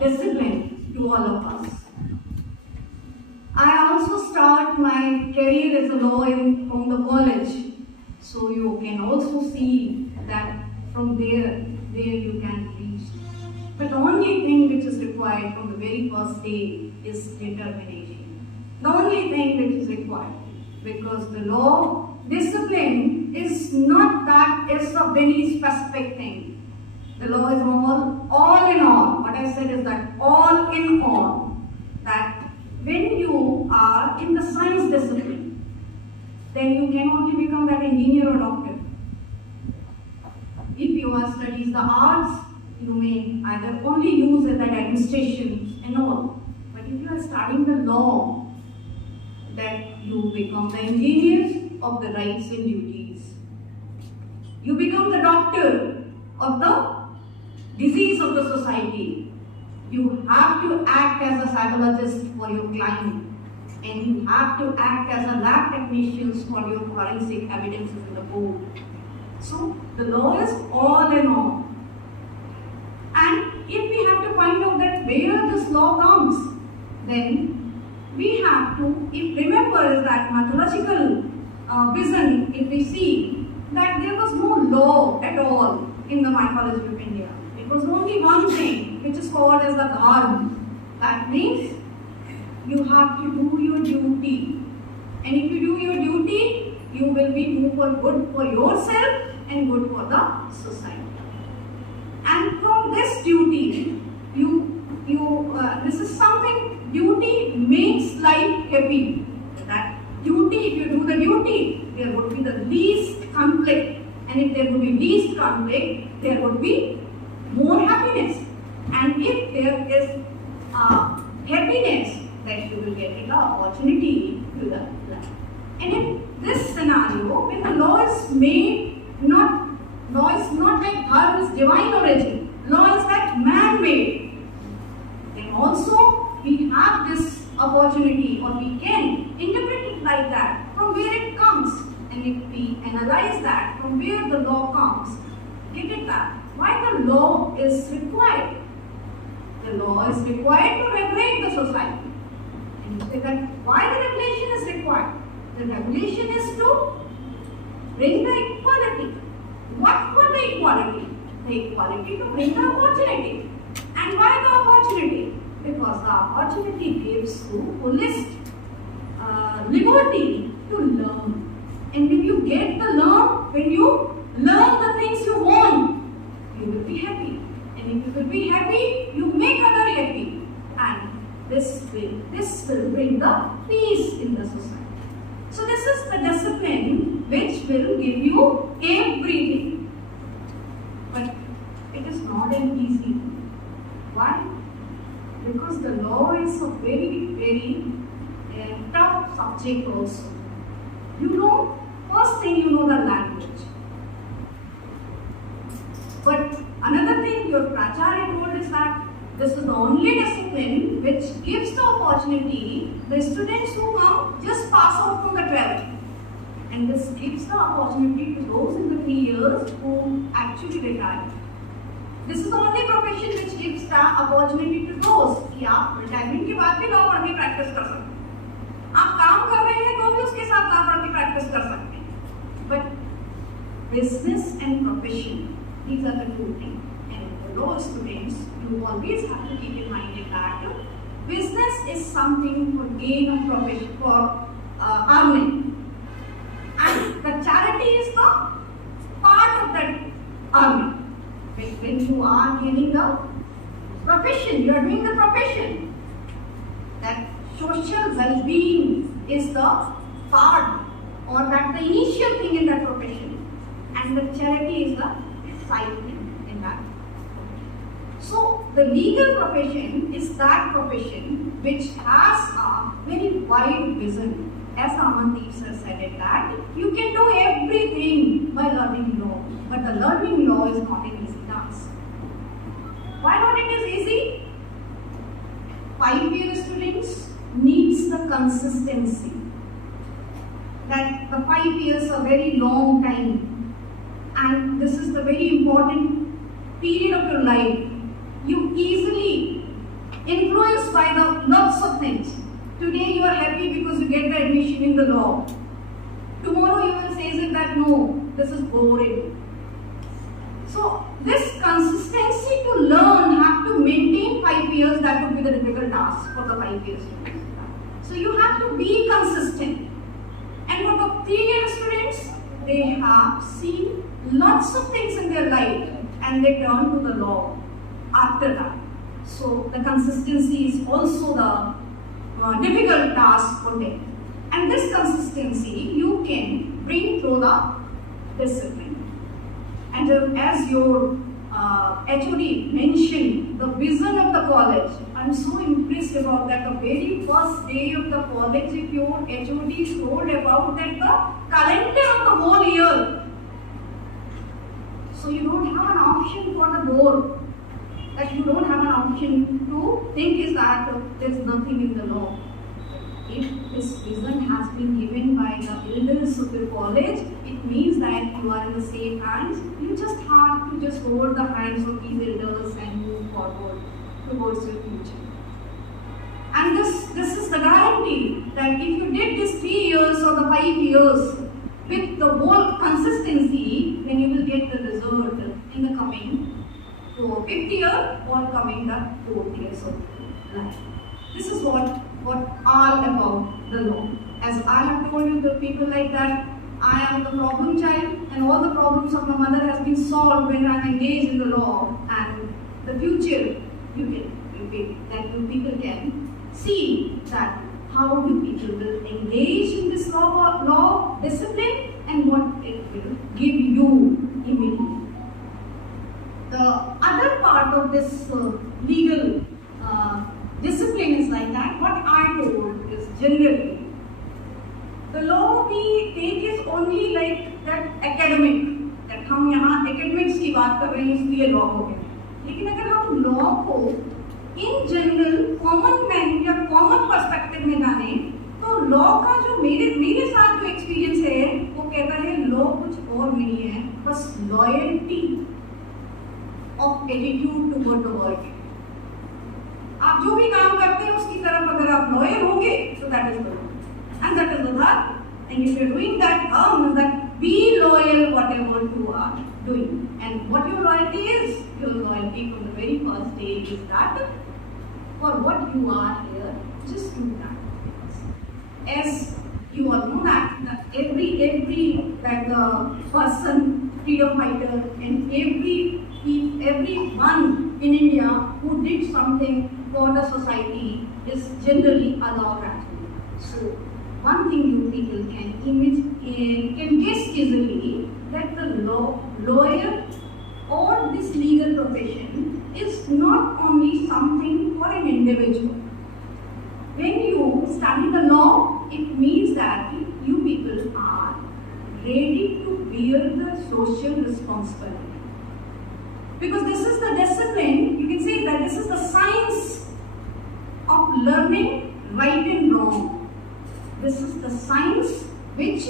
discipline to all of us. I also start my career as a lawyer from the college, so you can also see that from there you can reach. But the only thing which is required from the very first day is determination. The only thing which is required, because the law discipline is not that it's a very specific thing. The law is all in all. What I said is that all in all, that when you are in the science discipline, then you can only become that engineer or doctor. If you are studies the arts, you may either only use it at administration and all. But if you are studying the law, that you become the engineers of the rights and duties. You become the doctor of the disease of the society. You have to act as a psychologist for your client, and you have to act as a lab technician for your forensic evidences in the court. So the law is all in all. And if we have to find out that where this law comes, then we have to, if remember that mythological vision, if we see that there was no law at all in the mythology of India. It was only one thing which is called as the dharma. That means you have to do your duty. And if you do your duty, you will be do for good for yourself and good for the society. And from this duty, this is something, duty makes life happy. That duty, if you do the duty, there would be the least conflict. And if there would be least conflict, there would be more happiness. And if there is happiness, then you will get the opportunity to the life. And in this scenario, when the law is made, law is not like God is divine origin. Law is like man-made. And also, we have this opportunity, or we can interpret it like that, from where it comes. And if we analyze that, from where the law comes, get it that why the law is required. The law is required to regulate the society. And you say that why the regulation is required? The regulation is to bring the equality. What for the equality? The equality to bring the opportunity. And why the opportunity? Because the opportunity gives you fullest liberty to learn. And if you get the learn, when you learn the things you want, you will be happy. And if you will be happy, you make others happy. And this will bring the peace in the society. So this is the discipline which will give you everything. But it is not an easy thing. Why? Because the law is a very, very tough subject also. You know, first thing you know the language. But another thing your Pracharya told is that this is the only discipline which gives the opportunity the students who come just pass out from the 12th. And this gives the opportunity to those in the 3 years who actually retire. This is the only profession which gives the opportunity to those कि आप रिटायरमेंट के बाद भी लॉ पढ़ के प्रैक्टिस कर सकते हैं. आप काम कर रहे हैं तो भी उसके साथ लॉ पढ़ के प्रैक्टिस कर सकते हैं. But business and profession, these are the two things. And for law students, you always have to keep in mind that business is something for gain of profession, for earning. And the charity is the part of that earning. When you are gaining the profession, you are doing the profession. that social well-being is the part or that the initial thing in that profession, and the charity is the side thing in that. So the legal profession is that profession which has a very wide vision. As Amandeep sir said it, that you can do everything by learning law, but the learning law is not an easy task. Why not it is easy? 5-year students needs the consistency. That the 5 years are very long time, and this is the very important period of your life. You easily influenced by the lots of things. Today you are happy because you get the admission in the law. Tomorrow you will say that no, this is boring. So this consistency to learn, have to maintain 5 years, that would be the difficult task for the 5 years students. So you have to be consistent. And for the 3-year students, they have seen lots of things in their life and they turn to the law after that. So the consistency is also the difficult task for them. And this consistency you can bring through the discipline. And as your HOD mentioned, the vision of the college, I'm so impressed about that. The very first day of the college, if your HOD told about that the calendar of the whole year. So you don't have an option for the board. That you don't have an option to think is that there's nothing in the law. If this vision has been given by the elders of the college, it means that you are in the safe hands. You just have to just hold the hands of these elders and move forward towards your future. And this is the guarantee that if you did this 3 years or the 5 years with the whole consistency, then you will get the result in the coming 5th year or coming the 4th years of life. This is what all about the law. As I have told you, the people like that, I am the problem child, and all the problems of my mother has been solved when I am engaged in the law. And the future, you people can see that how do people will engage in this law discipline and what it will give you immediately. The other part of this legal discipline is like that. What I told is generally, the law we take is only like that academic, that हम यहाँ academics की बात कर रहे हैं इसलिए law हो गया. लेकिन अगर हम law को in general common man या common perspective में जाने, तो law का जो मेरे साथ जो experience है, वो कहता है law कुछ और नहीं है, बस loyalty of attitude toward the world. आप जो भी काम करते हैं उसकी तरफ अगर आप लॉयल होंगे, so that is the law, and that is the dharma. And if you are doing that, that be loyal whatever you are doing. And what your loyalty is, your loyalty from the very first day is that for what you are here, just do that. As you all know that every like person, freedom fighter, and everyone in India who did something for the society is generally allowed actually. So one thing you people can guess easily that the lawyer or this legal profession is not only something for an individual. When you study the law, it means that you people are ready to bear the social responsibility. Because this is the discipline, you can say that this is the science of learning right and wrong. This is the science which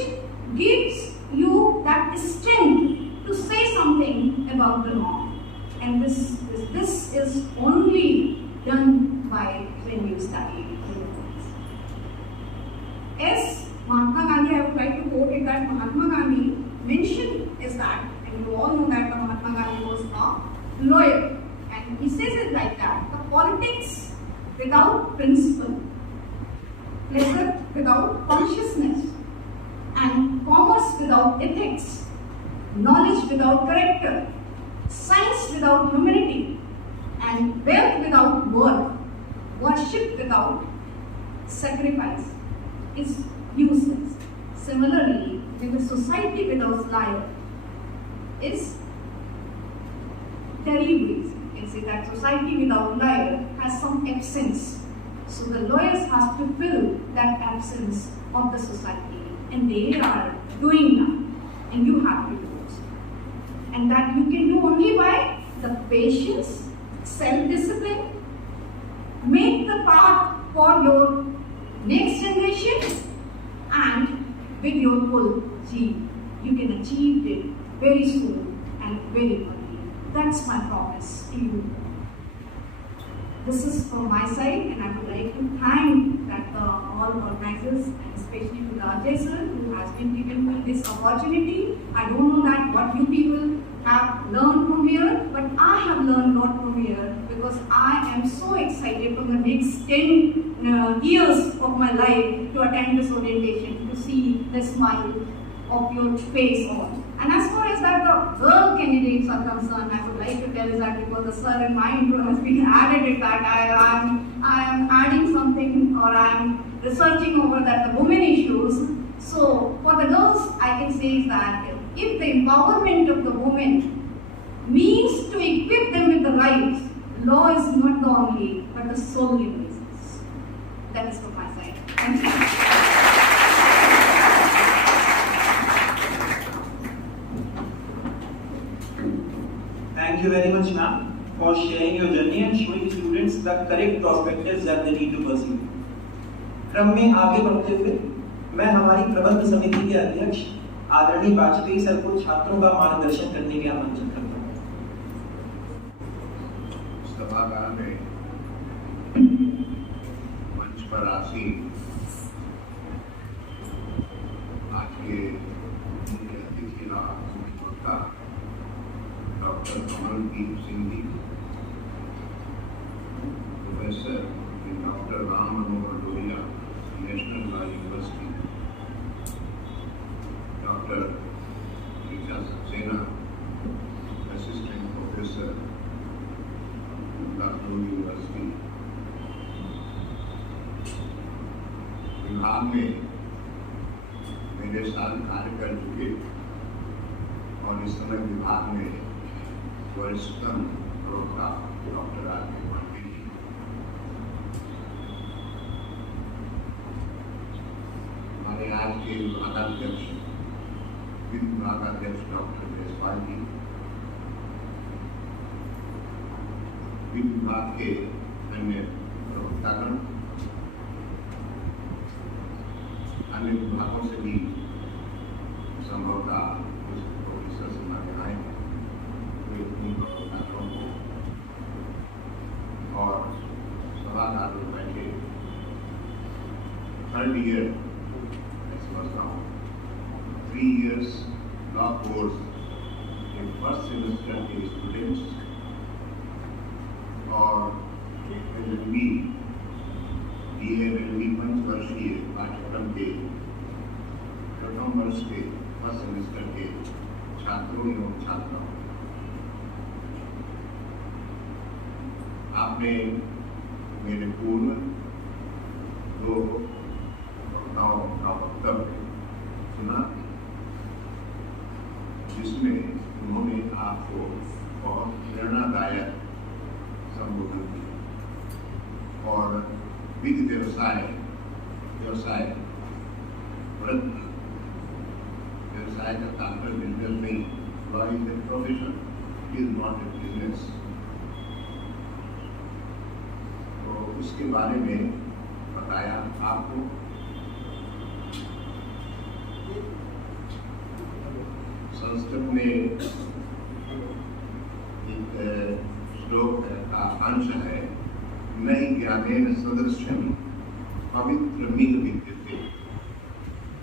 gives you that strength to say something about the law. And this is only done by when you study. As Mahatma Gandhi, I would like to quote it that Mahatma Gandhi mentioned is that, and you all know that Mahatma Gandhi was a lawyer, and he says it like that: the politics without principle, pleasure without consciousness, and commerce without ethics, knowledge without character, science without humanity, and wealth without worth, worship without sacrifice is useless. Similarly, with a society without lawyer is terrible. You can say that society without lawyer has some absence. So the lawyers have to fill that absence of the society, and they are doing that, and you have to do it. And that you can do only by the patience, self-discipline, make the path for your next generation, and with your full zeal, you can achieve it very soon and very early. That's my promise to you. This is from my side, and I would like to thank that all organizers, and especially to the Ajay sir, who has been given me this opportunity. I don't know that what you people have learned from here, but I have learned a lot from here, because I am so excited for the next 10 years of my life to attend this orientation, to see the smile of your face on. And as far as that the girl candidates are concerned, I would like to tell is that because the sir in my intro has been added it that I am adding something, or I am researching over that the women issues. So for the girls, I can say is that if the empowerment of the women means to equip them with the rights, law is not the only, but the sole basis. That is from my side. Thank you. Thank you very much, ma'am, for sharing your journey and showing students the correct perspectives that they need to pursue. क्रम में आगे बढ़ते हुए मैं हमारी प्रबंध समिति के अध्यक्ष आदरणीय वाजपेयी सर को छात्रों का मार्गदर्शन करने के लिए आमंत्रित करता हूँ। सभागार में मंच पर आसीन आज के मुख्य अतिथि वक्ता doctor Kamaldeep Singh ji, professor doctor Ram Manohar Lohia, National Law University, doctor Richa Saxena, assistant professor, Lucknow University, विभाग में मेरे साथ कार्य कर चुके और इस समय विभाग में वरिष्ठतम प्रवक्ता डॉक्टर आर.के. पांडे जी, हमारे आज के विभागाध्यक्ष, वित्त विभागाध्यक्ष डॉक्टर जयसवाल जी, वित्त विभाग के अन्य प्रवक्तागण, अन्य विभागों से भी संभवतः कुछ प्रोफेसर हमारे आए हैं, और सभागार में बैठे थर्ड ईयर, मैं समझता हूँ 3 years लॉ कोर्स के फर्स्ट सेमेस्टर के स्टूडेंट्स और LLB DA-LLB पंचवर्षीय पाठ्यक्रम के प्रथम वर्ष के फर्स्ट सेमेस्टर के छात्रों एवं छात्राओं, आपने मेरे पूर्व 2 वक्ताओं का वक्तव्य सुना, जिसमें उन्होंने आपको बहुत प्रेरणादायक संबोधन किया और वित्त व्यवसाय वृत्ति, व्यवसाय का तात्पर्य बिजनेस नहीं, law is a profession, is not a business. तो उसके बारे में बताया आपको। संस्कृत में एक श्लोक का अंश है, नई ज्ञानेन सदृशं पवित्रमिह विद्यते,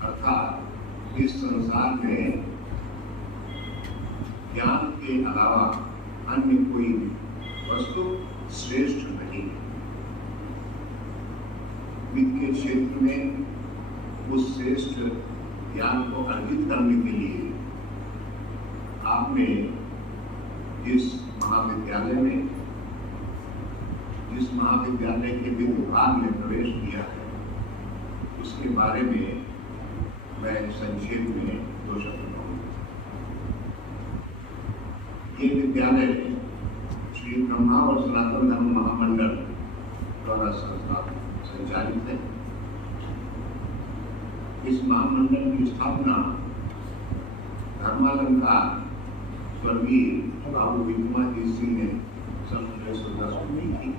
अर्थात इस संसार में ज्ञान के अलावा अन्य कोई वस्तु श्रेष्ठ नहीं है। वित्त के क्षेत्र में उस श्रेष्ठ ज्ञान को अर्जित करने के लिए आपने इस महाविद्यालय में, जिस महाविद्यालय के वित्त विभाग में प्रवेश किया है, इसके बारे में मैं संक्षेप में 2 शब्द कहूँगा। ये विद्यालय श्री ब्रह्मा और सनातन धर्म महामंडल द्वारा संस्था संचालित है। इस महामंडल की स्थापना धर्मालंकार स्वर्गीय बाबू विक्रमादित्य सिंह ने सन 1910 में की थी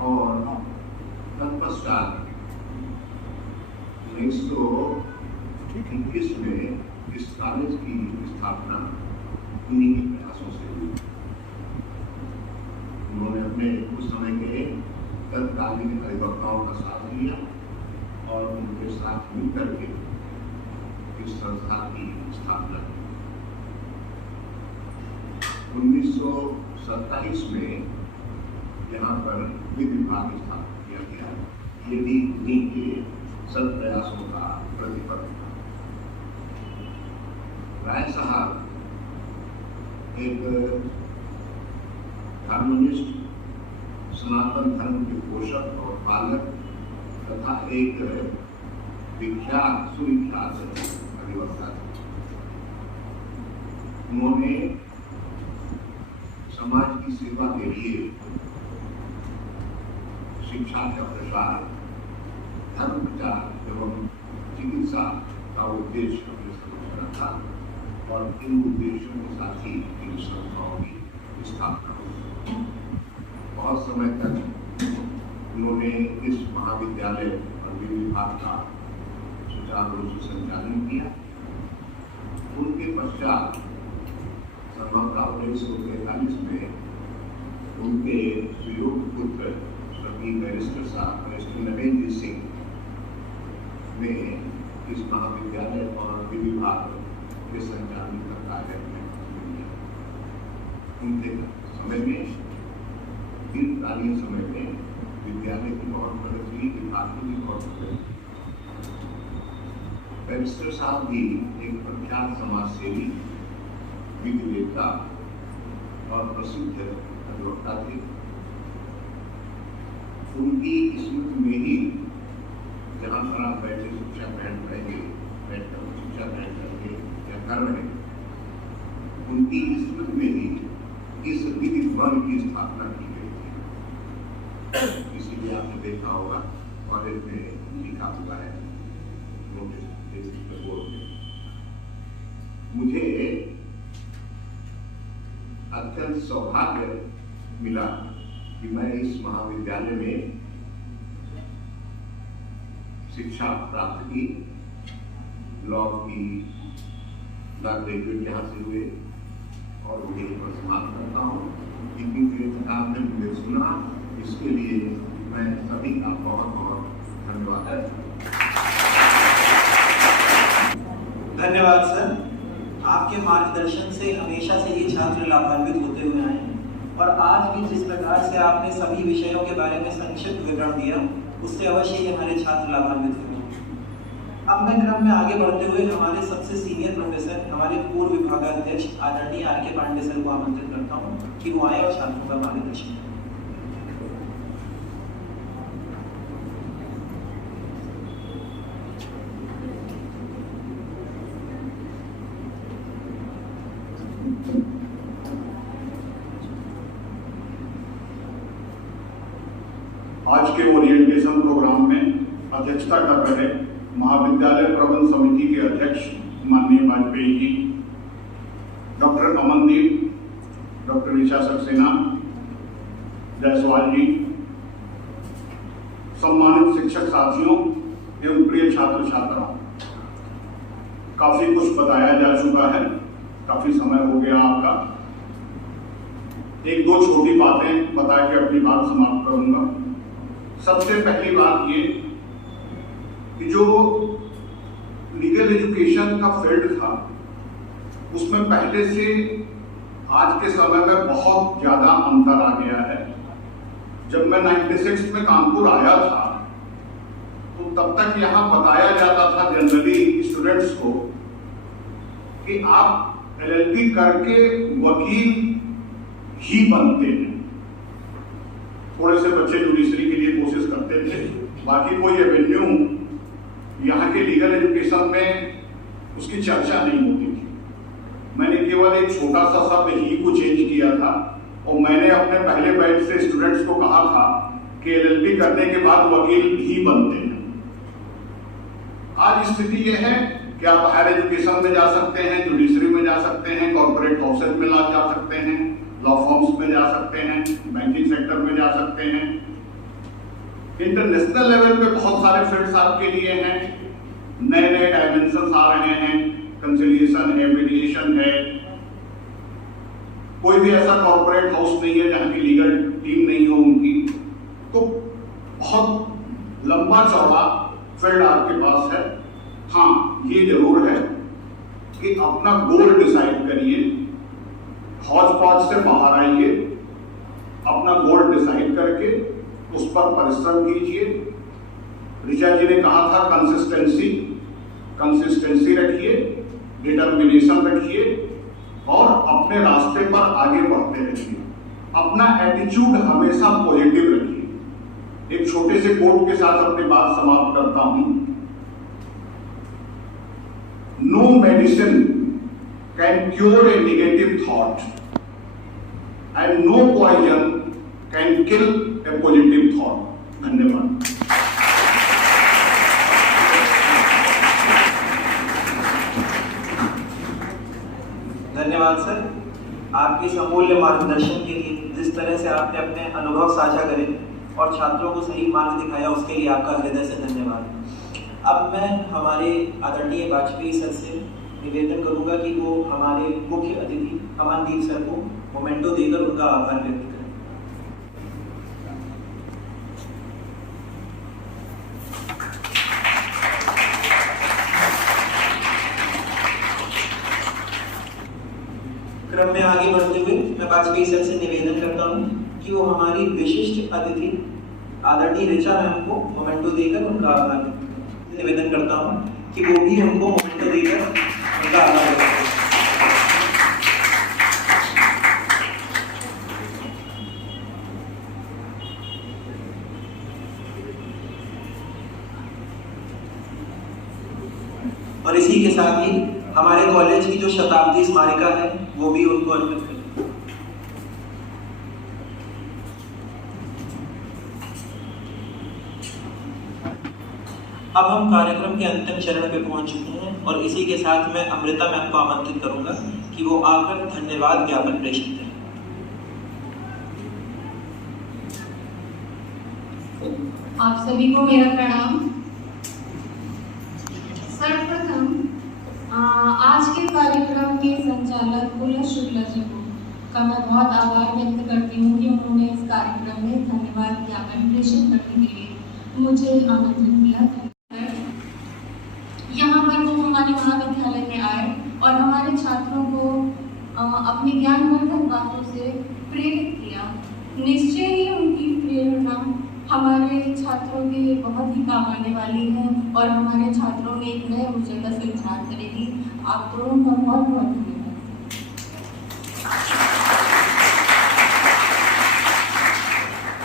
और तत्पश्चात 1921 में इस कॉलेज की स्थापना उन्हीं के प्रयासों से हुई। उन्होंने अपने उस समय के तत्कालीन अधिवक्ताओं का साथ लिया और उनके साथ मिलकर के इस संस्था की स्थापना की। 1927 में यहाँ पर विधि विभाग स्थापित किया गया। ये भी उन्हीं के सत प्रयासों का प्रतिफल था। राय साहब एक धर्मनिष्ठ सनातन धर्म के पोषक और पालक तथा एक विख्यात सुविख्यात अधिवक्ता थे। उन्होंने समाज की सेवा के लिए शिक्षा का प्रसार, धर्म प्रचार एवं चिकित्सा का उद्देश्य अपने समझ रखा और इन उद्देश्यों के साथ ही इन संस्थाओं की स्थापना हुई। बहुत समय तक उन्होंने इस महाविद्यालय और विधि विभाग का सुचारू रूप से संचालन किया। उनके पश्चात संभवतः 1943 में उनके सुयोग्य पुत्र स्वर्गीय बैरिस्टर साहब बैरिस्टर नरेंद्र सिंह ने इस महाविद्यालय और विधि विभाग के संचालन का कार्य में लिया। उनके समय में दीर्घकालीन समय में विद्यालय की बहुत प्रगति हुई, विभाग की भी बहुत प्रगति। बैरिस्टर साहब भी एक प्रख्यात समाजसेवी, विधिवेत्ता और प्रसिद्ध अधिवक्ता थे। उनकी स्मृति में ही जहाँ पर आप बैठे शिक्षा ग्रहण करेंगे, बैठकर शिक्षा ग्रहण करेंगे या कर रहे हैं, उनकी स्मृति में ही इस विधि भवन की स्थापना की गई थी। इसीलिए आपने देखा होगा कॉलेज में लिखा हुआ है नोटिस बोर्ड में। मुझे अत्यंत सौभाग्य मिला कि मैं इस महाविद्यालय में शिक्षा प्राप्त की, लॉ की ग्रेजुएट यहाँ से हुए और मुझे समाप्त करता हूँ। इतनी देर तक आपने मुझे सुना, इसके लिए मैं सभी का बहुत बहुत धन्यवाद। धन्यवाद सर। आपके मार्गदर्शन से हमेशा से ये छात्र लाभान्वित होते हुए आए हैं और आज भी जिस प्रकार से आपने सभी विषयों के बारे में संक्षिप्त विवरण दिया, उससे अवश्य ही हमारे छात्र लाभान्वित हुए। अब मैं क्रम में आगे बढ़ते हुए हमारे सबसे सीनियर प्रोफेसर, हमारे पूर्व विभागाध्यक्ष आदरणीय आर.के. पांडे सर को आमंत्रित करता हूँ कि वो आए और छात्रों का मार्गदर्शन करें। आज के ओरिएंटेशन प्रोग्राम में अध्यक्षता कर रहे महाविद्यालय प्रबंध समिति के अध्यक्ष माननीय वाजपेयी जी, डॉक्टर अमनदीप, डॉक्टर ऋचा सक्सेना जायसवाल जी, सम्मानित शिक्षक साथियों एवं प्रिय छात्र छात्राओं, काफी कुछ बताया जा चुका है, काफी समय हो गया आपका। एक दो छोटी बातें बता के अपनी बात समाप्त करूंगा। सबसे पहली बात ये कि जो लीगल एजुकेशन का फील्ड था उसमें पहले से आज के समय में बहुत ज्यादा अंतर आ गया है। जब मैं 96 में कानपुर आया था तो तब तक यहाँ बताया जाता था जनरली स्टूडेंट्स को कि आप LLB करके वकील ही बनते हैं। थोड़े से बच्चे जुडिशरी के लिए कोशिश करते थे, बाकी कोई एवेन्यू यहाँ के लीगल एजुकेशन में उसकी चर्चा नहीं होती थी। मैंने केवल एक छोटा सा शब्द ही को चेंज किया था और मैंने अपने पहले बैच से स्टूडेंट्स को कहा था कि एलएलबी करने के बाद वकील ही बनते हैं। आज स्थिति यह है कि आप हायर एजुकेशन में जा सकते हैं, जुडिशरी में जा सकते हैं, कॉर्पोरेट हाउसेज में जा सकते हैं, लॉ फॉर्म्स में जा सकते हैं, बैंकिंग सेक्टर में जा सकते हैं। इंटरनेशनल लेवल पे बहुत सारे फील्ड्स आपके लिए हैं, नए नए डायमेंशंस आ रहे हैं, कंसिलिएशन है, मीडिएशन है। कोई भी ऐसा कॉर्पोरेट हाउस नहीं है जहां की लीगल टीम नहीं हो उनकी। तो बहुत लंबा चौड़ा फील्ड आपके पास है। हाँ, ये जरूर है कि अपना गोल डिसाइड करिए, हौज पौज से बाहर आइए, अपना गोल डिसाइड करके उस पर परिश्रम कीजिए। ऋचा जी ने कहा था कंसिस्टेंसी रखिए, डिटर्मिनेशन रखिए और अपने रास्ते पर आगे बढ़ते रहिए। अपना एटीट्यूड हमेशा पॉजिटिव रखिए। एक छोटे से कोट के साथ अपनी बात समाप्त करता हूं। No medicine can cure a negative thought and no poison can kill a positive thought. धन्यवाद। धन्यवाद सर, आपके इस अमूल्य मार्गदर्शन के लिए। जिस तरह से आपने अपने अनुभव साझा करे और छात्रों को सही मार्ग दिखाया, उसके लिए आपका हृदय से धन्यवाद। अब मैं हमारे आदरणीय वाजपेयी सर से निवेदन करूंगा कि वो हमारे मुख्य अतिथि अमनदीप सर को मोमेंटो देकर उनका आभार व्यक्त करें। क्रम में आगे बढ़ते हुए मैं वाजपेयी सर से निवेदन करता हूं कि वो हमारी विशिष्ट अतिथि आदरणीय ऋचा मैम को मोमेंटो देकर उनका आभार निवेदन करता हूं कि वो भी उनको मोमेंटो देकर उनका आभार व्यक्त करें। और इसी के साथ ही हमारे कॉलेज की जो शताब्दी स्मारिका है वो भी उनको अर्पित करें। अब हम कार्यक्रम के अंतिम चरण पे पहुंच चुके हैं और इसी के साथ मैं अमृता मैम को आमंत्रित करूंगा कि वो आकर धन्यवाद ज्ञापन प्रेषित करें। आप सभी को मेरा प्रणाम। सर्वप्रथम आज के कार्यक्रम के संचालक पुलक शुक्ला जी को का मैं बहुत आभार व्यक्त करती हूँ कि उन्होंने इस कार्यक्रम में धन्यवाद ज्ञापन प्रेषित करने के लिए मुझे आमंत्रित किया। यहाँ पर वो हमारे महाविद्यालय में आए और हमारे छात्रों को अपनी ज्ञानवर्धक बातों से प्रेरित किया। निश्चय ही उनकी प्रेरणा हमारे छात्रों के बहुत ही काम आने वाली है और हमारे छात्रों में एक नए ऊर्जा का संचार करेगी। आप दोनों का बहुत बहुत धन्यवाद।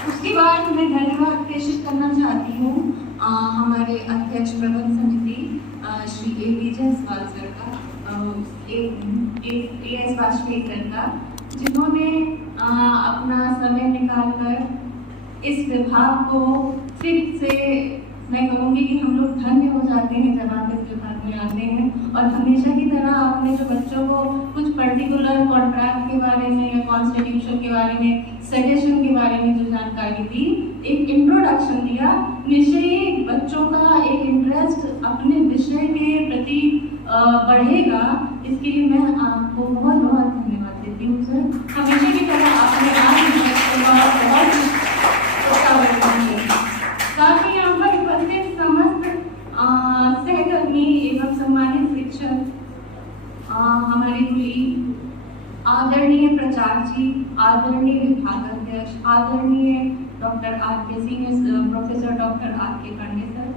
उसके बाद मैं धन्यवाद प्रेषित करना चाहती हूँ हमारे अध्यक्ष प्रबंध समिति श्री A.B. जायसवाल सर का, A.S. वाजपेयी सर का, जिन्होंने अपना समय निकालकर इस विभाग को फिर से, मैं कहूँगी कि हम लोग धन्य हो जाते हैं जब आप इस विभाग में आते हैं। और हमेशा की तरह आपने जो बच्चों को कुछ पर्टिकुलर कॉन्ट्रैक्ट के बारे में या कॉन्स्टिट्यूशन के बारे में, सजेशन के बारे में जो जानकारी दी, एक इंट्रोडक्शन दिया, निश्चय ही बच्चों का एक इंटरेस्ट अपने विषय के प्रति बढ़ेगा। इसके लिए मैं आपको बहुत बहुत धन्यवाद देती हूँ सर। हमेशा की तरह आपने आज साथ ही यहाँ पर उपस्थित समस्त सहकर्मी एवं सम्मानित शिक्षक, हमारे कुलीग, आदरणीय प्राचार्य जी, आदरणीय विभागाध्यक्ष, आदरणीय doctor R.K. Singh, professor doctor R.K. Pandey sir,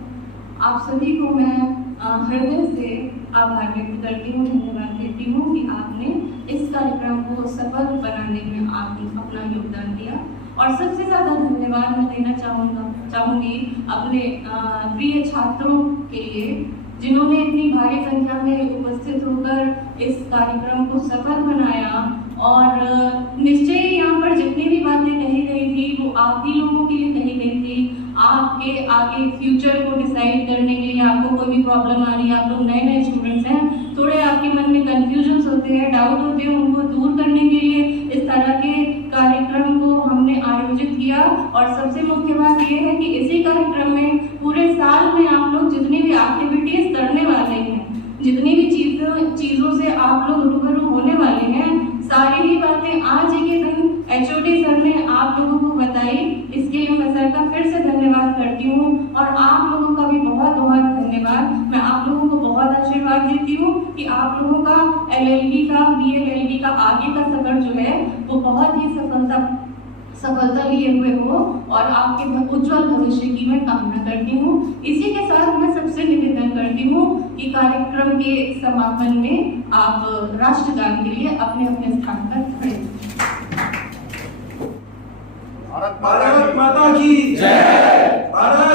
आप सभी को मैं हृदय से आभार व्यक्त करती हूँ, धन्यवाद देती हूँ कि आपने इस कार्यक्रम को सफल बनाने में आपने अपना योगदान दिया। और सबसे ज़्यादा धन्यवाद मैं देना चाहूँगी अपने प्रिय छात्रों के लिए, जिन्होंने इतनी भारी संख्या में उपस्थित होकर इस कार्यक्रम को सफल बनाया। और निश्चय यहाँ पर जितनी भी बातें कही गई थी वो आप ही लोगों के लिए कही गई थी, आपके आगे फ्यूचर को डिसाइड करने के लिए। आपको कोई भी प्रॉब्लम आ रही है, आप लोग नए नए स्टूडेंट्स हैं, थोड़े आपके मन में कंफ्यूजन्स होते हैं, डाउट होते हैं, उनको दूर करने के लिए इस तरह के कार्यक्रम को हमने आयोजित किया। और सबसे मुख्य बात यह है कि इसी कार्यक्रम में पूरे साल में आप लोग जितनी भी एक्टिविटीज करने वाले हैं, जितनी भी चीज़ों से आप लोग रूबरू होने वाले हैं, सारी ही बातें आज ही के दिन HOD सर ने आप लोगों को बताई। इसके लिए मैं सर का फिर से धन्यवाद करती हूँ और आप लोगों का भी बहुत बहुत धन्यवाद। मैं आप लोगों को बहुत आशीर्वाद देती हूँ कि आप लोगों का LLB का BLLB का आगे का सफर जो है वो बहुत ही सफलता लिए हुए हो और आपके उज्जवल भविष्य की मैं कामना करती हूँ। इसी के साथ मैं सबसे निवेदन करती हूँ कि कार्यक्रम के समापन में आप राष्ट्रगान के लिए अपने अपने स्थान पर खड़े हों। भारत माता की जय। भारत